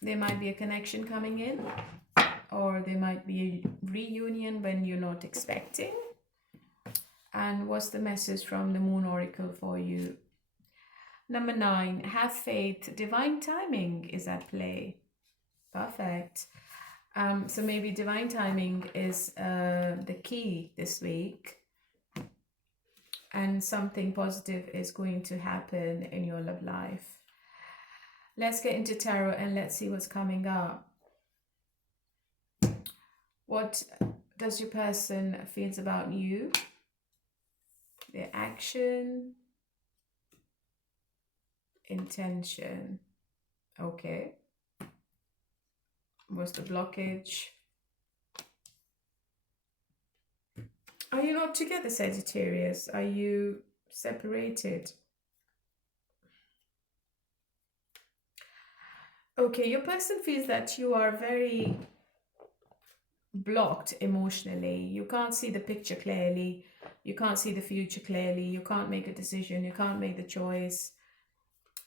there might be a connection coming in, or there might be a reunion when you're not expecting. And what's the message from the Moon Oracle for you? Number 9, have faith. Divine timing is at play. Perfect. So maybe divine timing is the key this week. And something positive is going to happen in your love life. Let's get into tarot and let's see what's coming up. What does your person feels about you? Their action, intention. Okay. What's the blockage? Are you not together, Sagittarius? Are you separated? Okay, your person feels that you are very blocked emotionally. You can't see the picture clearly. You can't see the future clearly. You can't make a decision. You can't make the choice.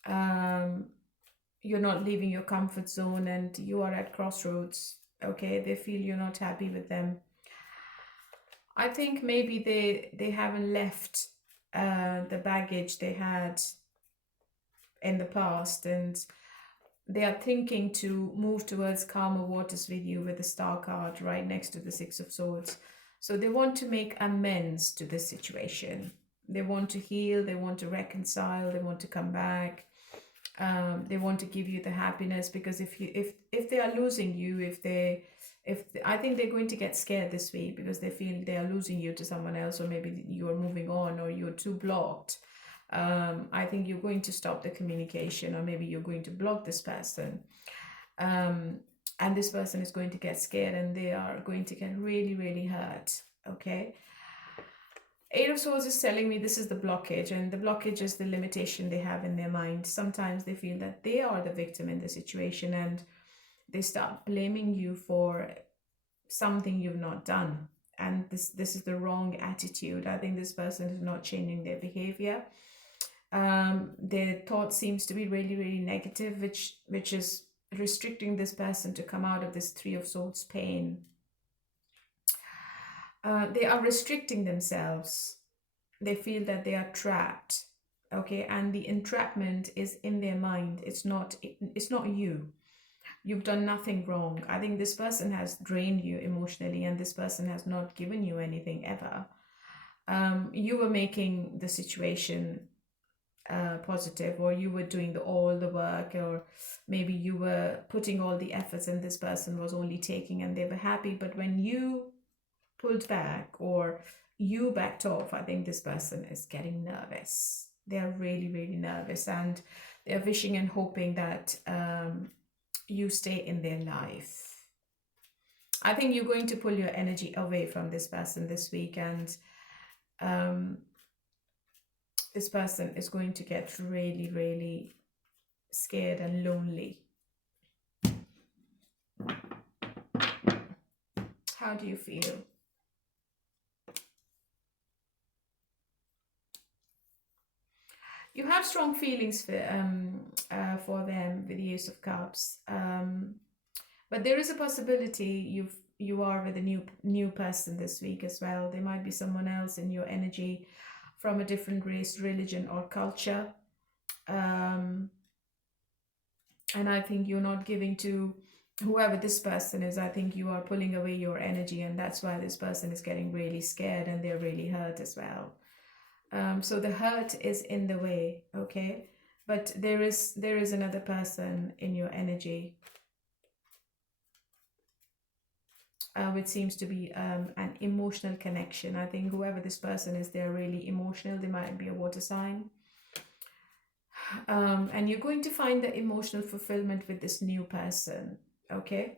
You're not leaving your comfort zone and you are at crossroads. Okay, they feel you're not happy with them. I think maybe they haven't left the baggage they had in the past, and they are thinking to move towards calmer waters with you with the Star card right next to the Six of Swords. So they want to make amends to this situation. They want to heal, they want to reconcile, they want to come back. They want to give you the happiness, because if they are losing you, I think they're going to get scared this week because they feel they are losing you to someone else, or maybe you are moving on, or you're too blocked. I think you're going to stop the communication, or maybe you're going to block this person. And this person is going to get scared and they are going to get really, really hurt. Okay. 8 of Swords is telling me this is the blockage, and the blockage is the limitation they have in their mind. Sometimes they feel that they are the victim in the situation and they start blaming you for something you've not done. And this is the wrong attitude. I think this person is not changing their behavior. Their thought seems to be really, really negative, which is restricting this person to come out of this 3 of Swords pain. They are restricting themselves. they feel that they are trapped, okay, and the entrapment is in their mind. It's not you. You've done nothing wrong. I think this person has drained you emotionally, and this person has not given you anything ever. You were making the situation positive, or you were doing all the work, or maybe you were putting all the efforts and this person was only taking and they were happy. But when you pulled back or you backed off, I think this person is getting nervous. They're really, really nervous, and they're wishing and hoping that you stay in their life. I think you're going to pull your energy away from this person this week, and this person is going to get really, really scared and lonely. How do you feel? You have strong feelings for them with the Ace of Cups, but there is a possibility you are with a new person this week as well. There might be someone else in your energy from a different race, religion, or culture, and I think you're not giving to whoever this person is. I think you are pulling away your energy, and that's why this person is getting really scared and they're really hurt as well. So the hurt is in the way, okay? But there is another person in your energy, which seems to be an emotional connection. I think whoever this person is, they're really emotional. They might be a water sign. And you're going to find the emotional fulfillment with this new person, okay?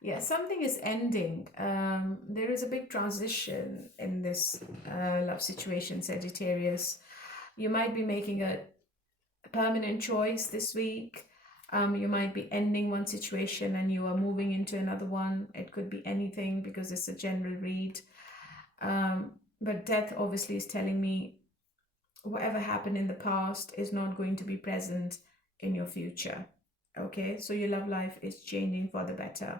Yeah, something is ending. There is a big transition in this love situation, Sagittarius. You might be making a permanent choice this week. You might be ending one situation and you are moving into another one. It could be anything because it's a general read. But death obviously is telling me whatever happened in the past is not going to be present in your future. Okay, so your love life is changing for the better.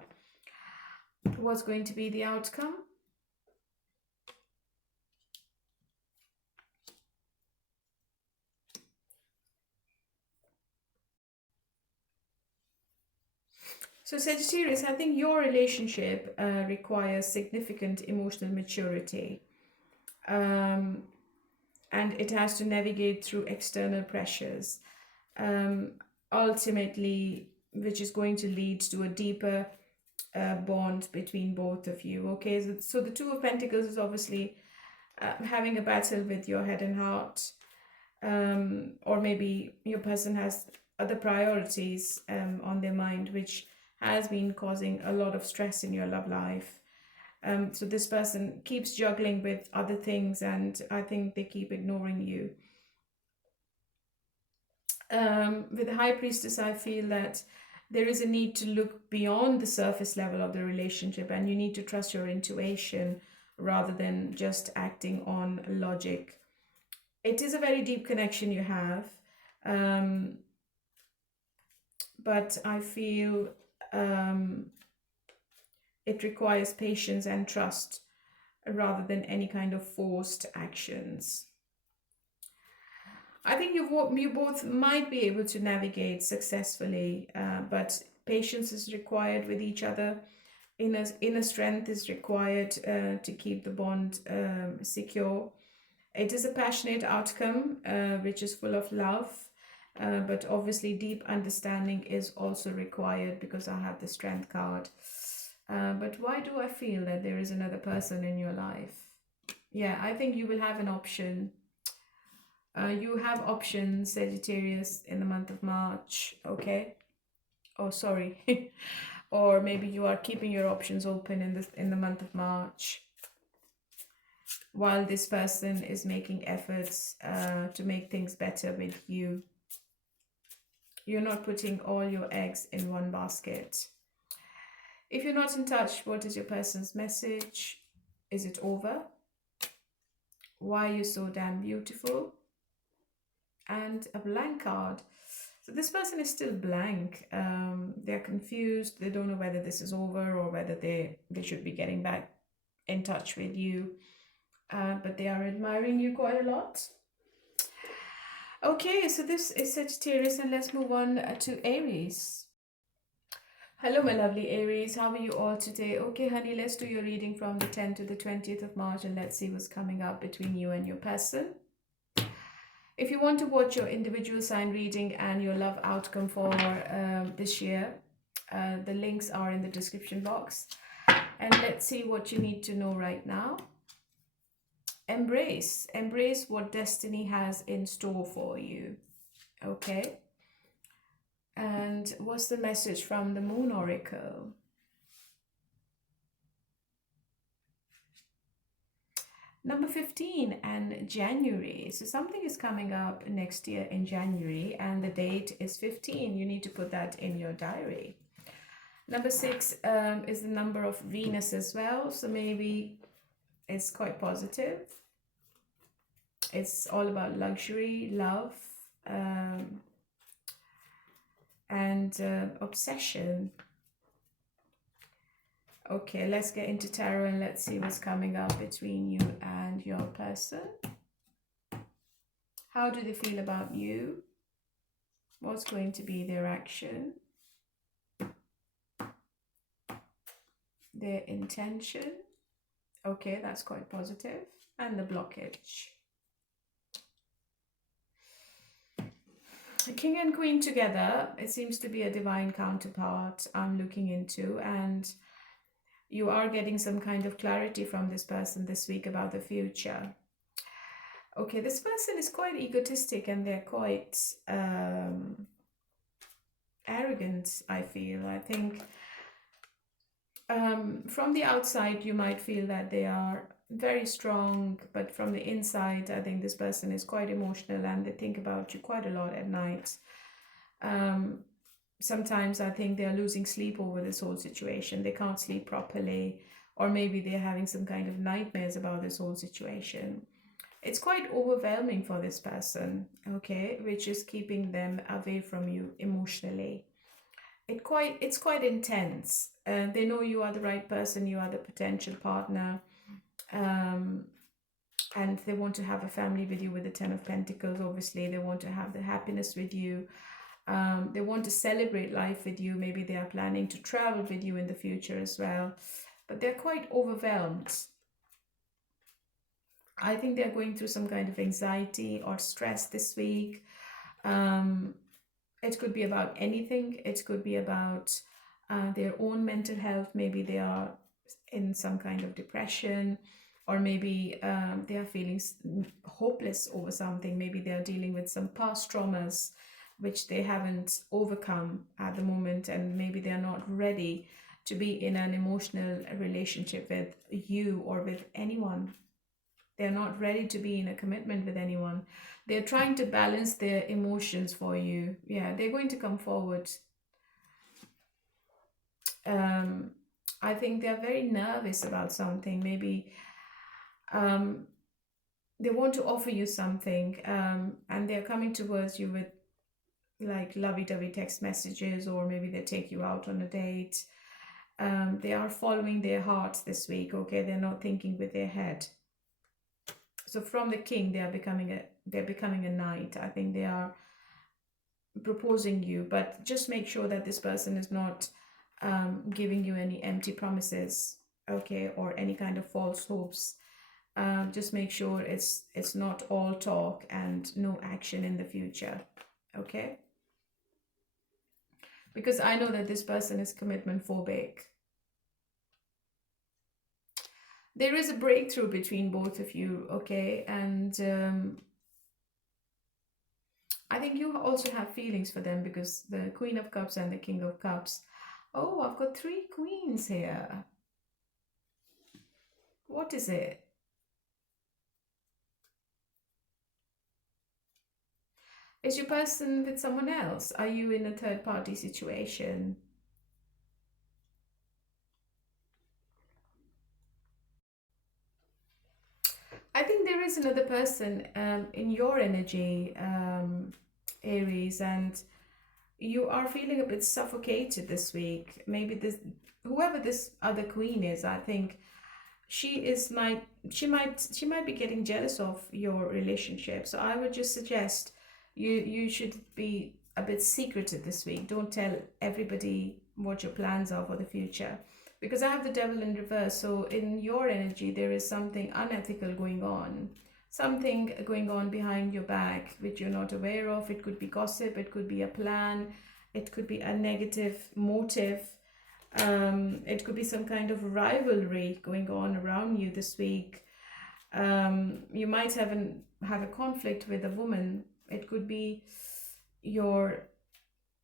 What's going to be the outcome? So Sagittarius, I think your relationship requires significant emotional maturity. And it has to navigate through external pressures. Ultimately, which is going to lead to a deeper bond between both of you. Okay, so the Two of Pentacles is obviously having a battle with your head and heart, or maybe your person has other priorities on their mind, which has been causing a lot of stress in your love life. So this person keeps juggling with other things, and I think they keep ignoring you. With the High Priestess, I feel that there is a need to look beyond the surface level of the relationship, and you need to trust your intuition rather than just acting on logic. It is a very deep connection you have, but I feel it requires patience and trust rather than any kind of forced actions. I think you both might be able to navigate successfully, but patience is required with each other. Inner strength is required to keep the bond secure. It is a passionate outcome, which is full of love, but obviously deep understanding is also required because I have the Strength card. But why do I feel that there is another person in your life? Yeah, I think you will have an option. You have options, Sagittarius, in the month of March, okay? Oh, sorry. Or maybe you are keeping your options open in the month of March, while this person is making efforts to make things better with you. You're not putting all your eggs in one basket. If you're not in touch, what is your person's message? Is it over? Why are you so damn beautiful? And a blank card. So this person is still blank. They're confused. They don't know whether this is over or whether they should be getting back in touch with you, but they are admiring you quite a lot. Okay, so this is Sagittarius, and let's move on to Aries. Hello, my lovely Aries. How are you all today? Okay, honey, let's do your reading from the 10th to the 20th of March, and let's see what's coming up between you and your person. If you want to watch your individual sign reading and your love outcome for this year, the links are in the description box. And let's see what you need to know right now. Embrace what destiny has in store for you. Okay. And what's the message from the Moon Oracle? Number 15 and January. So something is coming up next year in January, and the date is 15. You need to put that in your diary. Number 6 is the number of Venus as well. So maybe it's quite positive. It's all about luxury, love, and obsession. Okay, let's get into tarot and let's see what's coming up between you and your person. How do they feel about you? What's going to be their action? Their intention. Okay, that's quite positive. And the blockage. King and Queen together. It seems to be a divine counterpart I'm looking into, and you are getting some kind of clarity from this person this week about the future. Okay, this person is quite egotistic and they're quite arrogant, I feel. I think from the outside, you might feel that they are very strong, but from the inside, I think this person is quite emotional and they think about you quite a lot at night. Sometimes I think they're losing sleep over this whole situation. They can't sleep properly, or maybe they're having some kind of nightmares about this whole situation. It's quite overwhelming for this person, okay, which is keeping them away from you emotionally. It's quite intense. They know you are the right person, you are the potential partner, and they want to have a family with you with the 10 of Pentacles. Obviously, they want to have the happiness with you. They want to celebrate life with you. Maybe they are planning to travel with you in the future as well. But they're quite overwhelmed. I think they're going through some kind of anxiety or stress this week. It could be about anything. It could be about their own mental health. Maybe they are in some kind of depression, or maybe they are feeling hopeless over something. Maybe they are dealing with some past traumas which they haven't overcome at the moment, and maybe they're not ready to be in an emotional relationship with you or with anyone. They're not ready to be in a commitment with anyone. They're trying to balance their emotions for you. Yeah, they're going to come forward. I think they're very nervous about something. Maybe they want to offer you something, and they're coming towards you with like lovey-dovey text messages, or maybe they take you out on a date. They are following their hearts this week, okay? They're not thinking with their head. So from the king, they're becoming a knight. I think they are proposing you, but just make sure that this person is not giving you any empty promises, okay, or any kind of false hopes. Just make sure it's not all talk and no action in the future, okay? Because I know that this person is commitment phobic. There is a breakthrough between both of you, okay? And I think you also have feelings for them, because the Queen of Cups and the King of Cups. Oh, I've got 3 queens here. What is it? Is your person with someone else? Are you in a third-party situation? I think there is another person in your energy, Aries, and you are feeling a bit suffocated this week. Maybe whoever this other queen is, I think she might be getting jealous of your relationship. So I would just suggest you should be a bit secretive this week. Don't tell everybody what your plans are for the future, because I have the devil in reverse. So in your energy there is something unethical going on, something going on behind your back which you're not aware of. It could be gossip, it could be a plan, it could be a negative motive. It could be some kind of rivalry going on around you this week. You might have a conflict with a woman. It could be your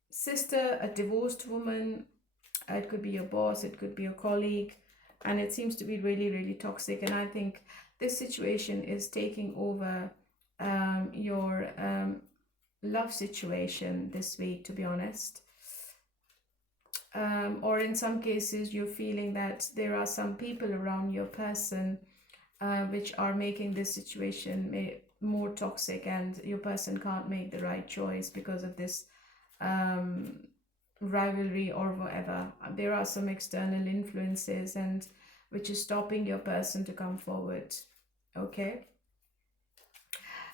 sister, a divorced woman. It could be your boss. It could be your colleague. And it seems to be really, really toxic. And I think this situation is taking over your love situation this week, to be honest. Or in some cases you're feeling that there are some people around your person which are making this situation more toxic, and your person can't make the right choice because of this rivalry or whatever. There are some external influences and which is stopping your person to come forward. Okay,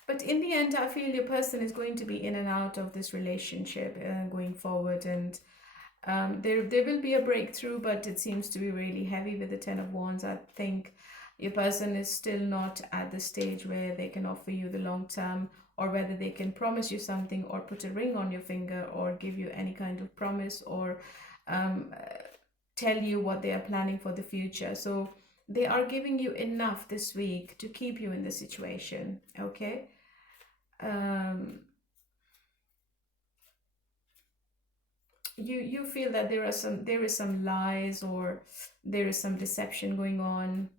but in the end I feel your person is going to be in and out of this relationship going forward, and there will be a breakthrough, but it seems to be really heavy with the Ten of Wands. I think your person is still not at the stage where they can offer you the long term, or whether they can promise you something or put a ring on your finger or give you any kind of promise, or tell you what they are planning for the future. So they are giving you enough this week to keep you in the situation. Okay. You feel that there is some lies, or there is some deception going on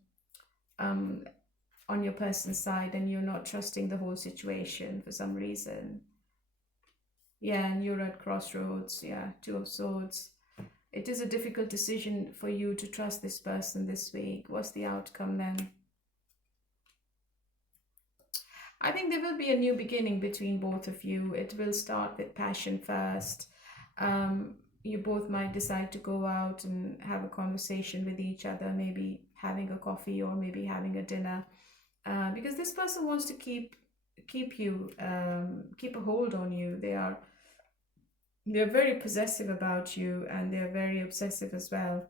your person's side, and you're not trusting the whole situation for some reason. Yeah, and you're at crossroads. Yeah, Two of Swords. It is a difficult decision for you to trust this person this week. What's the outcome then? I think there will be a new beginning between both of you. It will start with passion first. You both might decide to go out and have a conversation with each other, maybe having a coffee or maybe having a dinner, because this person wants to keep you, keep a hold on you. They're very possessive about you, and they're very obsessive as well.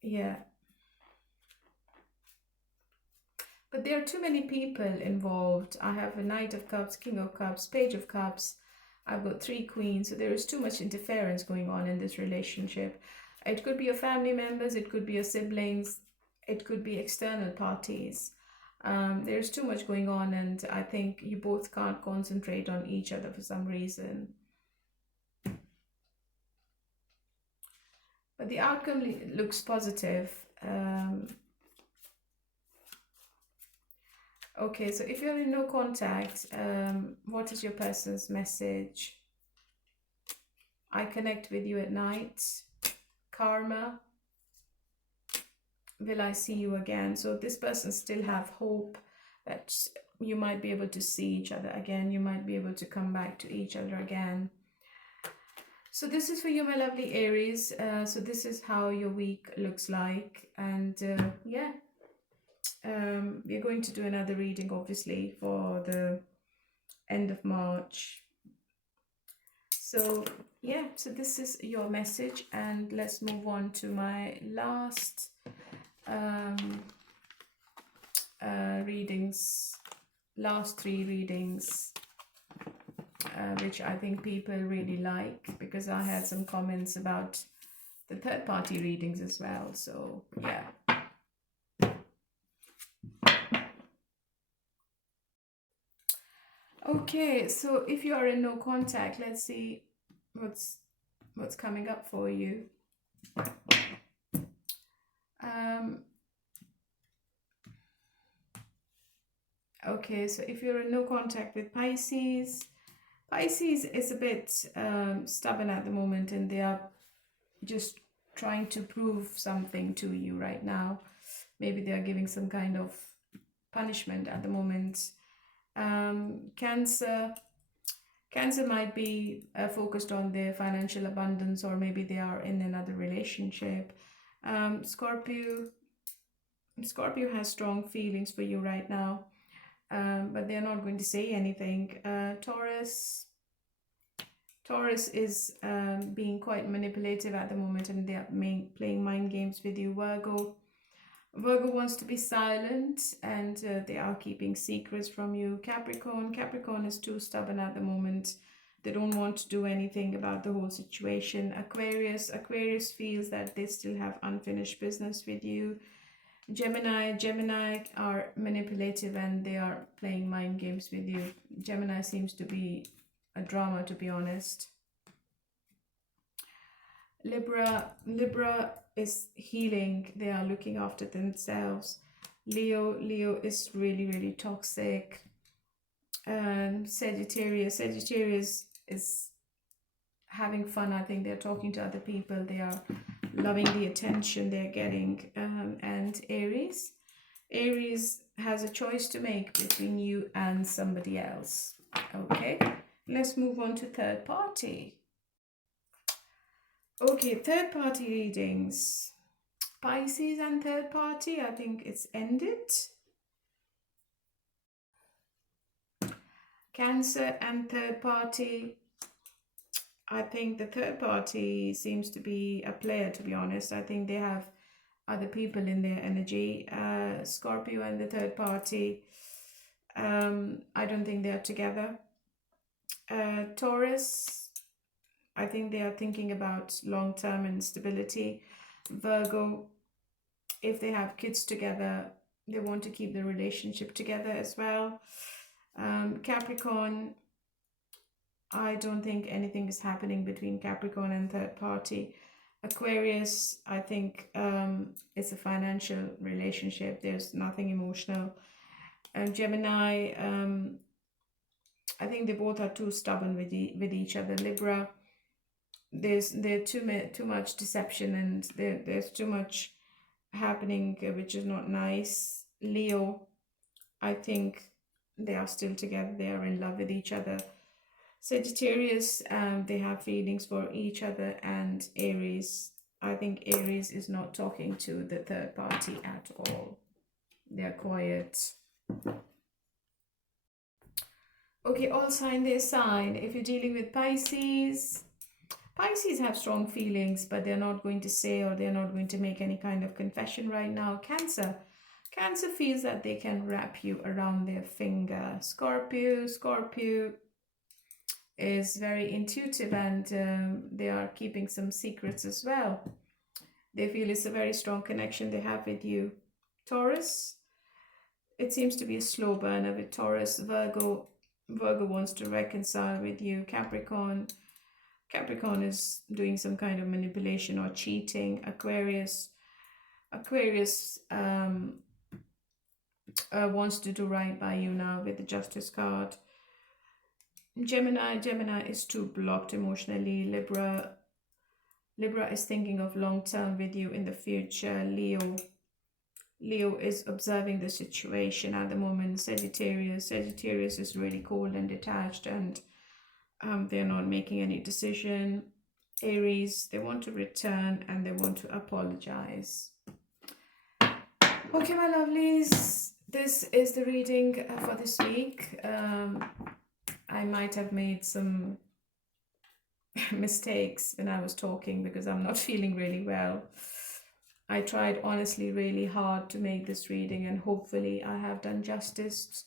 Yeah. But there are too many people involved. I have a Knight of Cups, King of Cups, Page of Cups. I've got 3 Queens. So there is too much interference going on in this relationship. It could be your family members. It could be your siblings. It could be external parties. There's too much going on, and I think you both can't concentrate on each other for some reason. But the outcome looks positive. Okay, so if you're in no contact, what is your person's message? I connect with you at night. Karma. Will I see you again? So this person still have hope that you might be able to see each other again. You might be able to come back to each other again. So this is for you, my lovely Aries. So this is how your week looks like. And yeah, we're going to do another reading, obviously, for the end of March. So yeah, so this is your message, and let's move on to my last readings, last 3 readings, which I think people really like, because I had some comments about the third-party readings as well. So yeah. Okay, so if you are in no contact, let's see what's coming up for you. Okay, so if you're in no contact with Pisces, Pisces is a bit stubborn at the moment, and they are just trying to prove something to you right now. Maybe they are giving some kind of punishment at the moment. Cancer Cancer might be focused on their financial abundance, or maybe they are in another relationship. Scorpio has strong feelings for you right now, but they're not going to say anything. Taurus is being quite manipulative at the moment, and they are playing mind games with you. Virgo wants to be silent, and they are keeping secrets from you. Capricorn is too stubborn at the moment. They don't want to do anything about the whole situation. Aquarius feels that they still have unfinished business with you. Gemini are manipulative, and they are playing mind games with you. Gemini seems to be a drama, to be honest. Libra is healing. They are looking after themselves. Leo is really toxic. Sagittarius is having fun. I think they're talking to other people. They are loving the attention they're getting. And Aries has a choice to make between you and somebody else. Okay, let's move on to third party. Okay, third party readings. Pisces and third party, I think it's ended. Cancer and third party. I think the third party seems to be a player, to be honest. I think they have other people in their energy. Scorpio and the third party. I don't think they are together. Taurus, I think they are thinking about long-term and stability. Virgo, if they have kids together, they want to keep the relationship together as well. Capricorn, I don't think anything is happening between Capricorn and third party. Aquarius, I think it's a financial relationship. There's nothing emotional. And Gemini, I think they both are too stubborn with each other. Libra, there's too much deception, and there's too much happening which is not nice. Leo, I think they are still together. They are in love with each other. Sagittarius, they have feelings for each other. And Aries, I think Aries is not talking to the third party at all. They're quiet. Okay, all sign their sign. If you're dealing with Pisces have strong feelings, but they're not going to say, or they're not going to make any kind of confession right now. Cancer feels that they can wrap you around their finger. Scorpio is very intuitive, and they are keeping some secrets as well. They feel it's a very strong connection they have with you. Taurus, it seems to be a slow burner with Taurus. Virgo wants to reconcile with you. Capricorn is doing some kind of manipulation or cheating. Aquarius wants to do right by you now with the Justice card. Gemini is too blocked emotionally. Libra is thinking of long term with you in the future. Leo is observing the situation at the moment. Sagittarius is really cold and detached, and they're not making any decision. Aries, they want to return and they want to apologize. Okay, my lovelies, this is the reading for this week. I might have made some mistakes when I was talking because I'm not feeling really well. I tried honestly really hard to make this reading, and hopefully I have done justice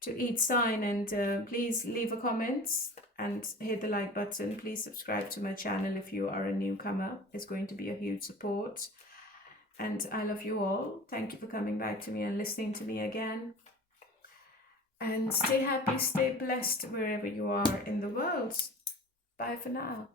to each sign. And please leave a comment and hit the like button. Please subscribe to my channel if you are a newcomer. It's going to be a huge support. And I love you all. Thank you for coming back to me and listening to me again. And stay happy, stay blessed wherever you are in the world. Bye for now.